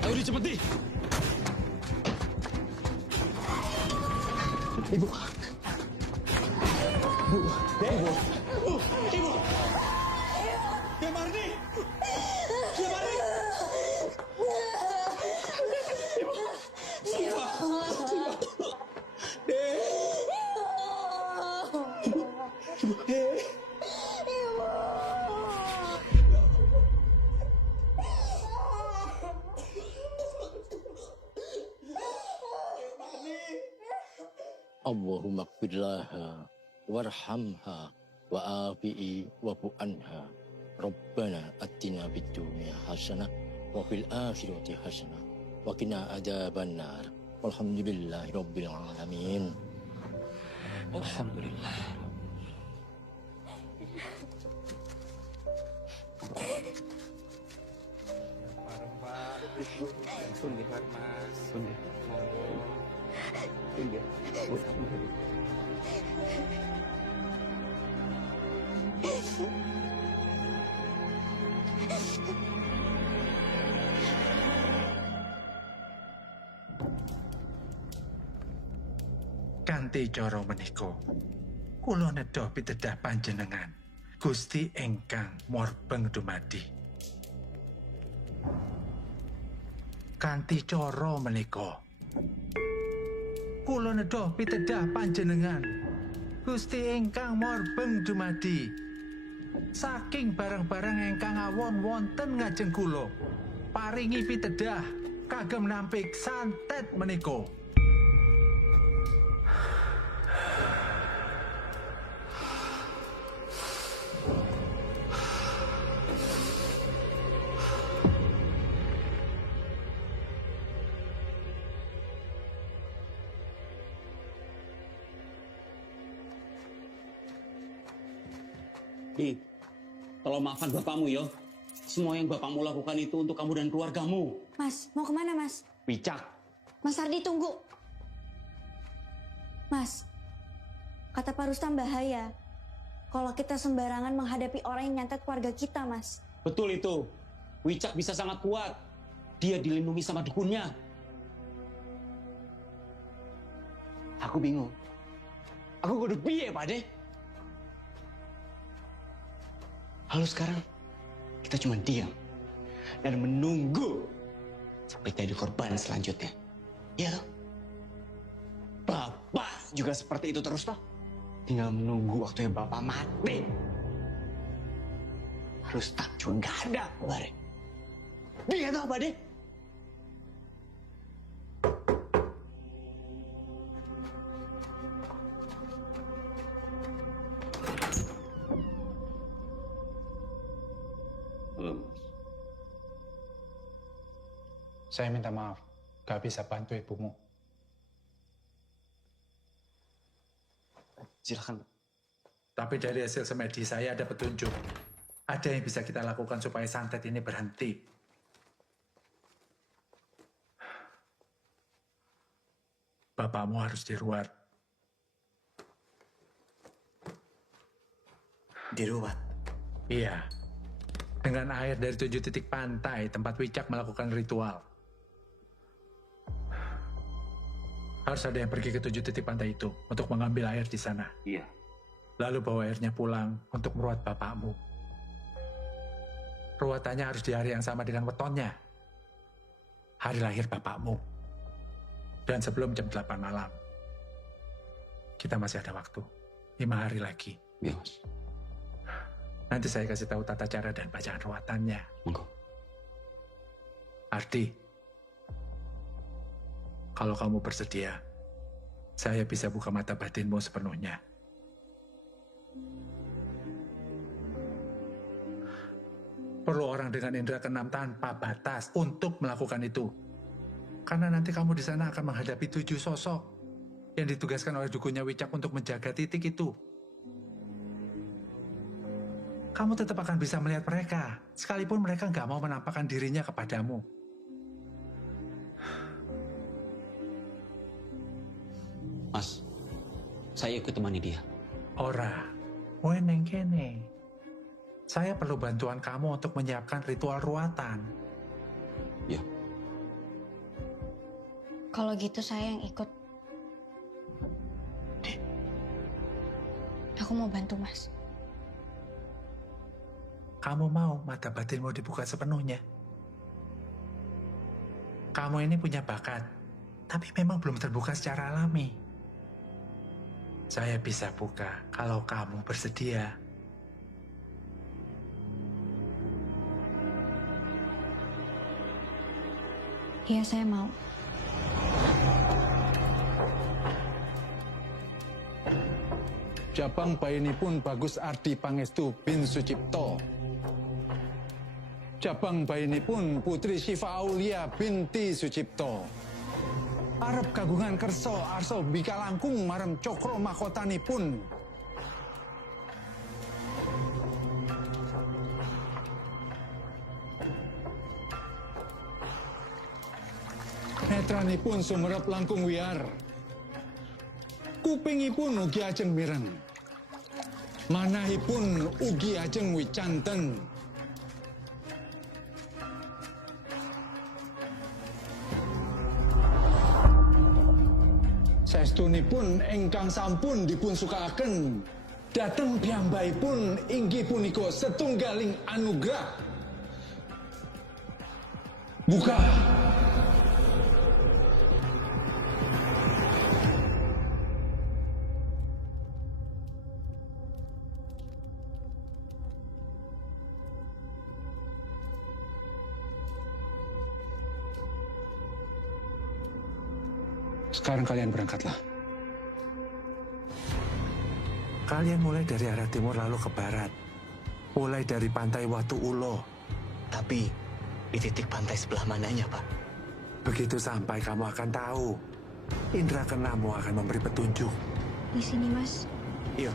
Ayo, Di, cepet, Di. Ibu. Ibu. Ibu. Ibu. Allahumma qfirlaha warhamha wa'afi'i wa'fu anha. Rabbana atina fid dunya hasanah wa fil akhirati hasanah wa qina adzabannar. Walhamdulillahi rabbil alamin. Alhamdulillah. Kanthi cara menika, kula nedha pitedah panjenengan, Gusti ingkang morbeng dumadi. Kanthi cara menika, kula nedha pitedah panjenengan, Gusti ingkang morbeng dumadi. Saking barang-barang ingkang awon wonten ngajeng kula, paringi pitedah kagem nampik santet menika. Tolong maafkan bapakmu ya. Semua yang bapakmu lakukan itu untuk kamu dan keluargamu. Mas, mau kemana mas? Wicak. Mas Ardi tunggu. Mas, kata Pak Rustam bahaya. Kalau kita sembarangan menghadapi orang yang nyantet keluarga kita, Mas. Betul itu. Wicak bisa sangat kuat. Dia dilindungi sama dukunnya. Aku bingung. Aku kudu piye, Pak De? Lalu sekarang kita cuma diam dan menunggu sampai jadi korban selanjutnya. Ya toh? Bapak juga seperti itu terus toh. Tinggal menunggu waktunya Bapak mati. Harus tak juga nggak ada kemarin. Dia toh Pak De? Saya minta maaf, gak bisa bantu ibumu. Silakan. Tapi dari hasil semedi saya ada petunjuk. Ada yang bisa kita lakukan supaya santet ini berhenti. Bapakmu harus diruat. Diruat? Iya. Dengan air dari 7 titik pantai tempat Wicak melakukan ritual. Harus ada yang pergi ke 7 titik pantai itu untuk mengambil air di sana. Iya. Lalu bawa airnya pulang untuk meruat bapakmu. Ruatannya harus di hari yang sama dengan wetonnya. Hari lahir bapakmu. Dan sebelum jam 8 malam. Kita masih ada waktu. 5 hari lagi. Iya, Mas. Nanti saya kasih tahu tata cara dan bacaan ruatannya. Monggo. Ardi, kalau kamu bersedia, saya bisa buka mata batinmu sepenuhnya. Perlu orang dengan indera keenam tanpa batas untuk melakukan itu. Karena nanti kamu di sana akan menghadapi 7 sosok yang ditugaskan oleh dukunnya Wicak untuk menjaga titik itu. Kamu tetap akan bisa melihat mereka, sekalipun mereka nggak mau menampakkan dirinya kepadamu. Mas, saya ikut temani dia. Ora, weneng kene. Saya perlu bantuan kamu untuk menyiapkan ritual ruatan. Ya. Kalau gitu saya yang ikut. Aku mau bantu, Mas. Kamu mau mata batinmu dibuka sepenuhnya? Kamu ini punya bakat, tapi memang belum terbuka secara alami. Saya bisa buka kalau kamu bersedia. Iya, saya mau. Jabang bayinipun Bagus Ardi Pangestu bin Sucipto. Jabang bayinipun Putri Syifa Aulia binti Sucipto. Arep kagungan kerso arso bikalangkung marang cokro mahkotanipun. Netranipun sumerep langkung wiar. Kupingipun ugi ajeng mireng. Manahipun ugi ajeng wicanten. Saestunipun ingkang sampun dipun sukaaken dhateng piyambakipun inggih punika setunggaling anugrah. Buka. Sekarang kalian berangkatlah. Kalian mulai dari arah timur lalu ke barat. Mulai dari pantai Watu Ulo. Tapi di titik pantai sebelah mananya, Pak? Begitu sampai kamu akan tahu. Indra keenammu akan memberi petunjuk. Di sini, Mas. Iya.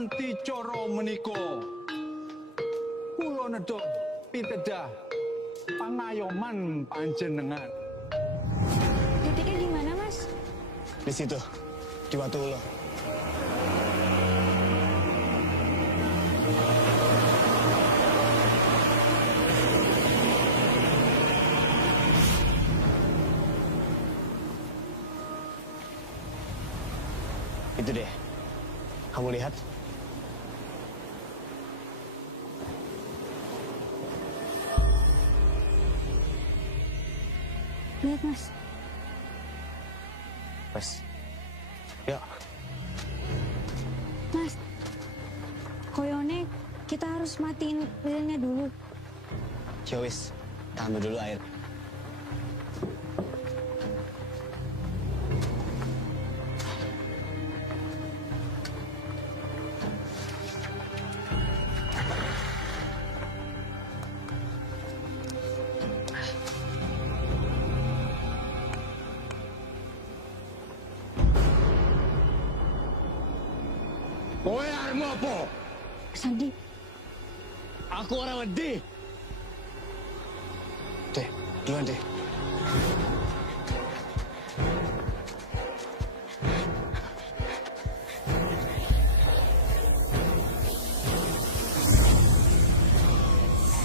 Kanthi cara menika kula nedha pitedah pangayoman panjenengan. Titiknya di mana, Mas? Di situ, di Watu Ulo. Itu deh. Kamu lihat? Lihat, Mas. Wes. Yuk. Mas, koyone kita harus matiin lilinnya dulu. Ya wis, kita ambil dulu air. Kowe arep ngopo? Sandi. Aku ora wedi. Deh, duluan deh.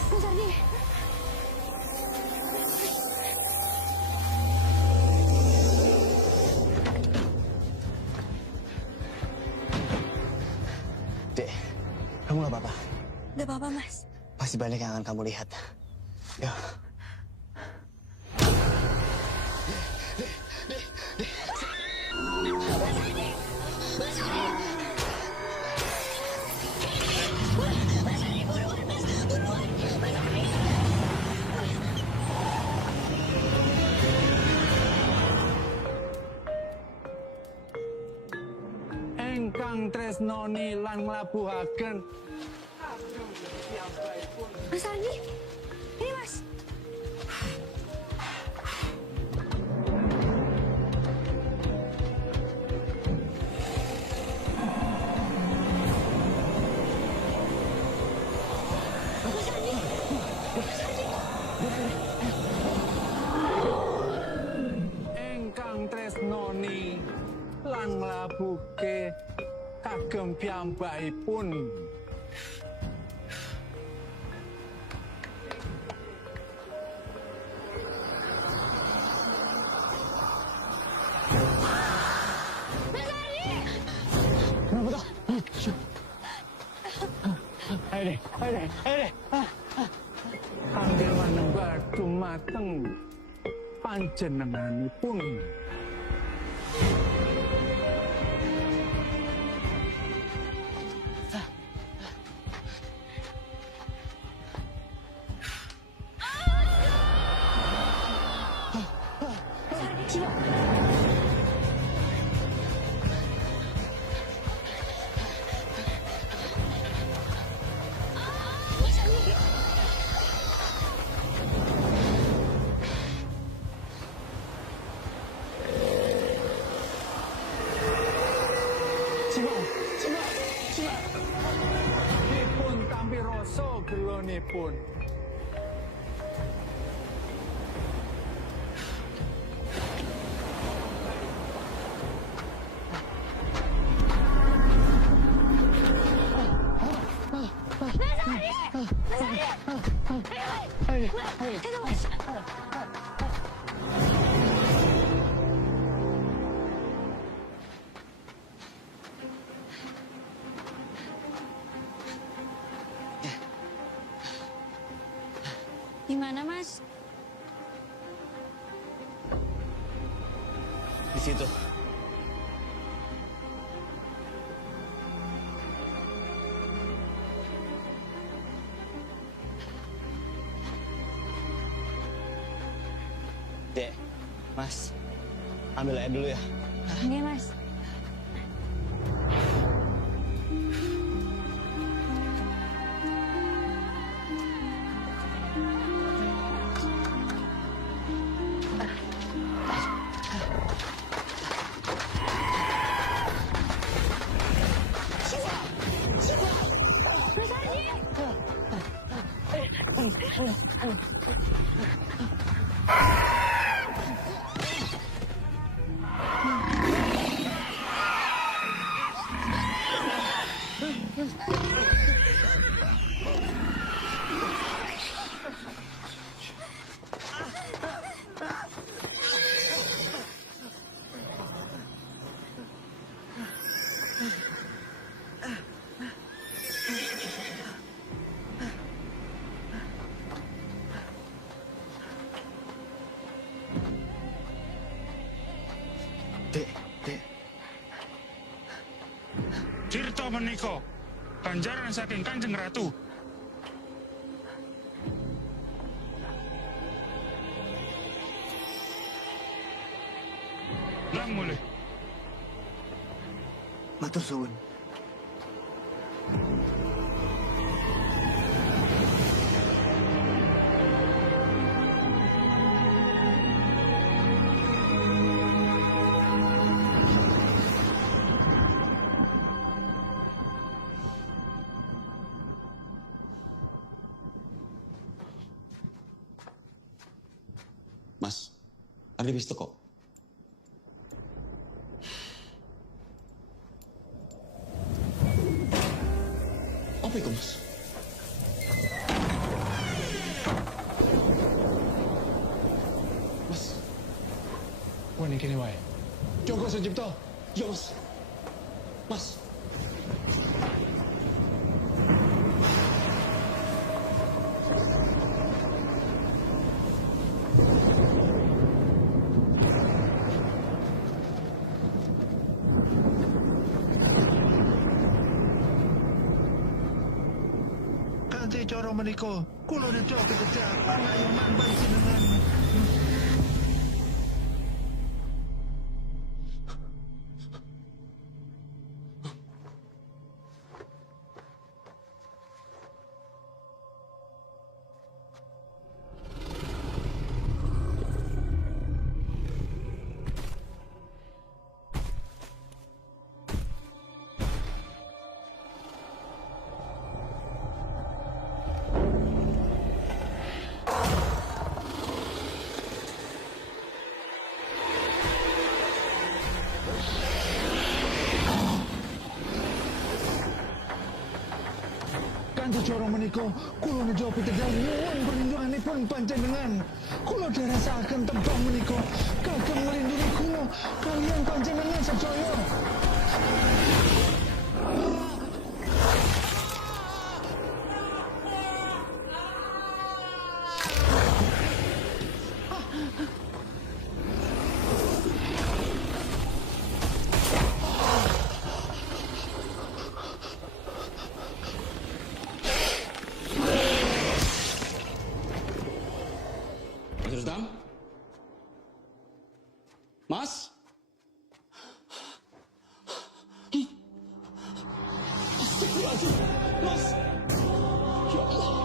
Mas Ardi. Dek, kamu gak apa-apa? Gak apa-apa, Mas. Masih banyak yang akan kamu lihat. Yuk. Engkang tresnoni lan nglabuhaken. Mas Ardi. Ini, Mas. Engkang tresnoni lan nglabuke kagem piyambakipun. Ayo. Panjenengan nembah dumateng panjenenganipun. Dipun tampi rasa gelonipun. Gimana, Mas? Di situ. Dek, Mas, ambil air dulu ya. Oke, Mas. Tirta menika ganjaran saking Kanjeng Ratu. Lang mulih. Matur suwun. Mas, ada bis kok. Apa itu, Mas? Mas, Wani kene wae. Joko Sucipto. Ya, Mas. Mas. Kanthi cara menika, kula nedha kedah pangayoman panjenengan. Kanthi cara menika, kula nedha pitedah nyuwun perlindunganipun panjenengan. Kula dherekaken tembang menika kagem nglindungi kula kaliyan panjenengan sedaya. Rustam? Mas? Astagfirullahaladzim, Mas! Ya Allah!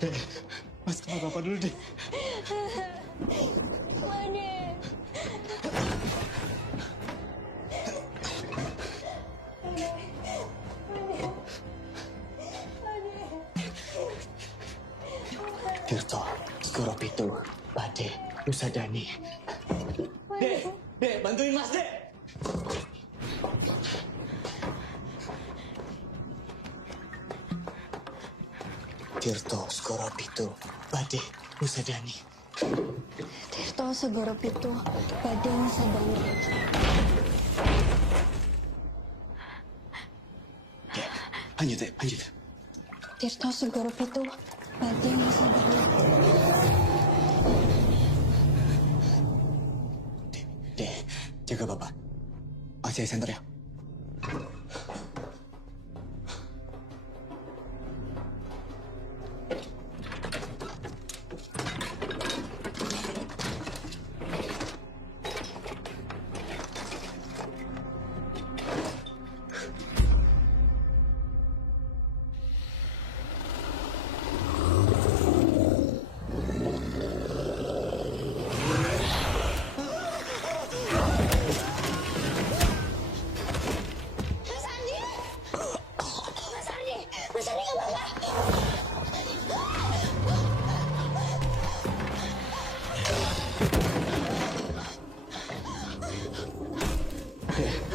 Dek, Mas ke Bapak dulu, Dek. Tirto, Skoropitu, Pade, Usadani. Dek, bantuin Mas, Dek! Tirto, Skoropitu, Pade, Usadani. Tirto Segoropitu, Pade Usadani. Lanjut, Dek, lanjut. Tirto Segoropitu, Pade Usadani. Dek, jaga Bapak. Masih center ya?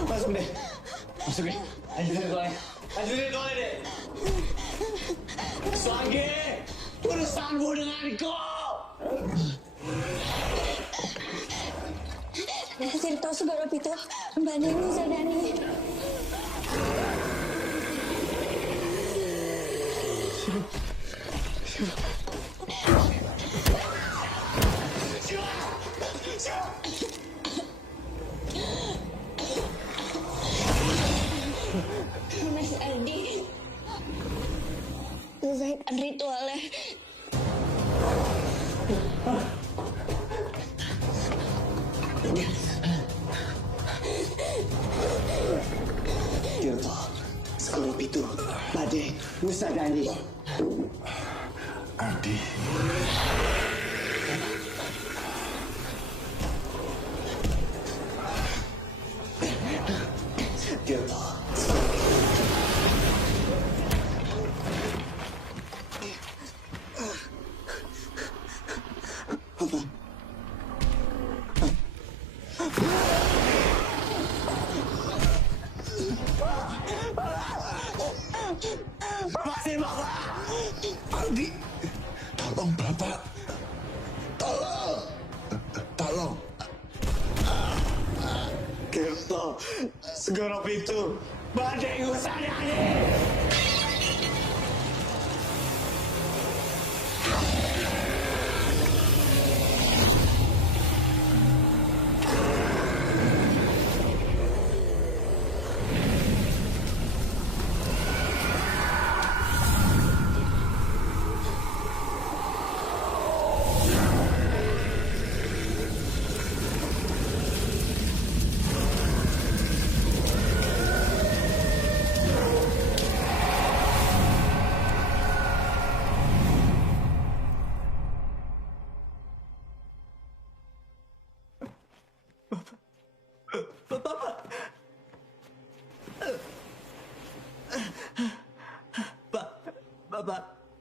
Masuk, Dek. Masuk, Dek. Lanjutin doanya. Lanjutin doanya, Dek. Sage, urusanmu denganku. Tirto Segoropitu, Pade Usadani. Mas Ardi, selesaikan ritualnya. Tirto, Skoropitu, Pade, Usadani. Ardi. Tirto. Lepasin Bapak! Ardi, tolong Bapak. Tolong. Tirto, Segera pintu. Badai usadane.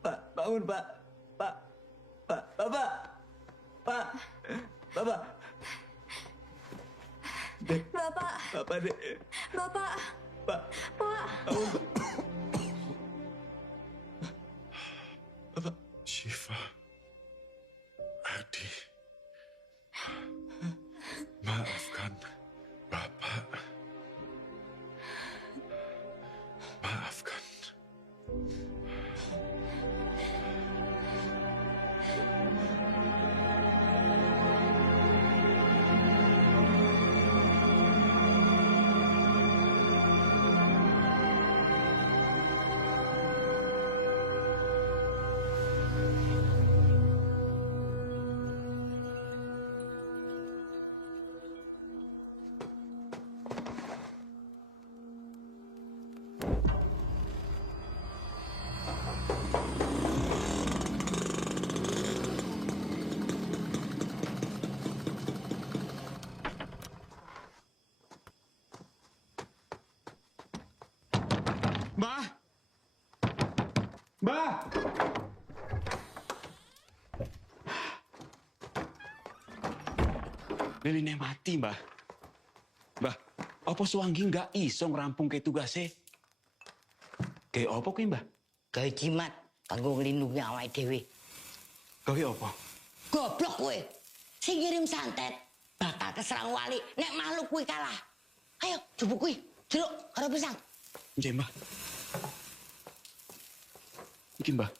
Pak, bangun, Pak. Pak, Bapak. Pak, Bapak. Dek. Bapak. Bapak, Dek. Bapak. Pak. Pak. Bangun, Pak. Bapak. Syifa. Adi. Maafkan Bapak. Maafkan. Mbah! Mbah! Liline mati, Mbah. Mbah, apa Suwanggi nggak iso ngerampung ke tugasnya? Kayak apa kuwi, Mbah? Gawe jimat kanggo nglindungi awake dhewe. Gawe apa? Goblok kowe. Sing ngirim santet bakal keserang wali nek makhluk kuwi kalah. Ayo, jupuk kuwi. Jeruk karo pisang. Nggih, Mbah. Iki, Mbah.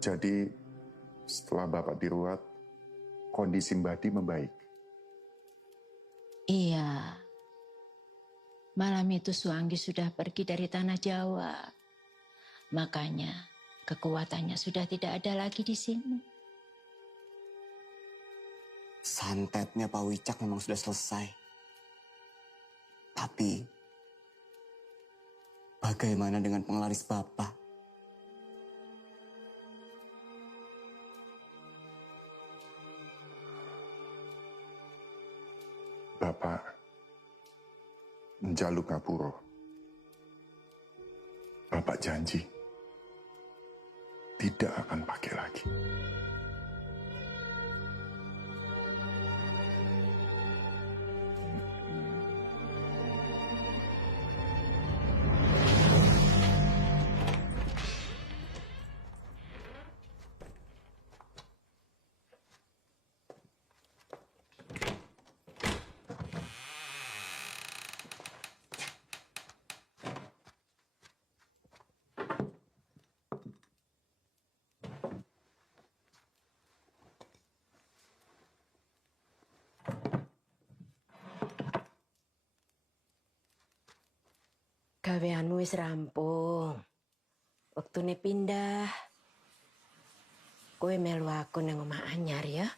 Jadi setelah Bapak diruat, kondisi Mbak Di membaik. Iya. Malam itu Suwanggi sudah pergi dari tanah Jawa. Makanya kekuatannya sudah tidak ada lagi di sini. Santetnya Pak Wicak memang sudah selesai. Tapi bagaimana dengan penglaris Bapak? Bapak njaluk ngapura. Bapak janji tidak akan pakai lagi. Gaweanmu wis rampung. Waktune pindah. Kowe melu aku nang omah anyar ya.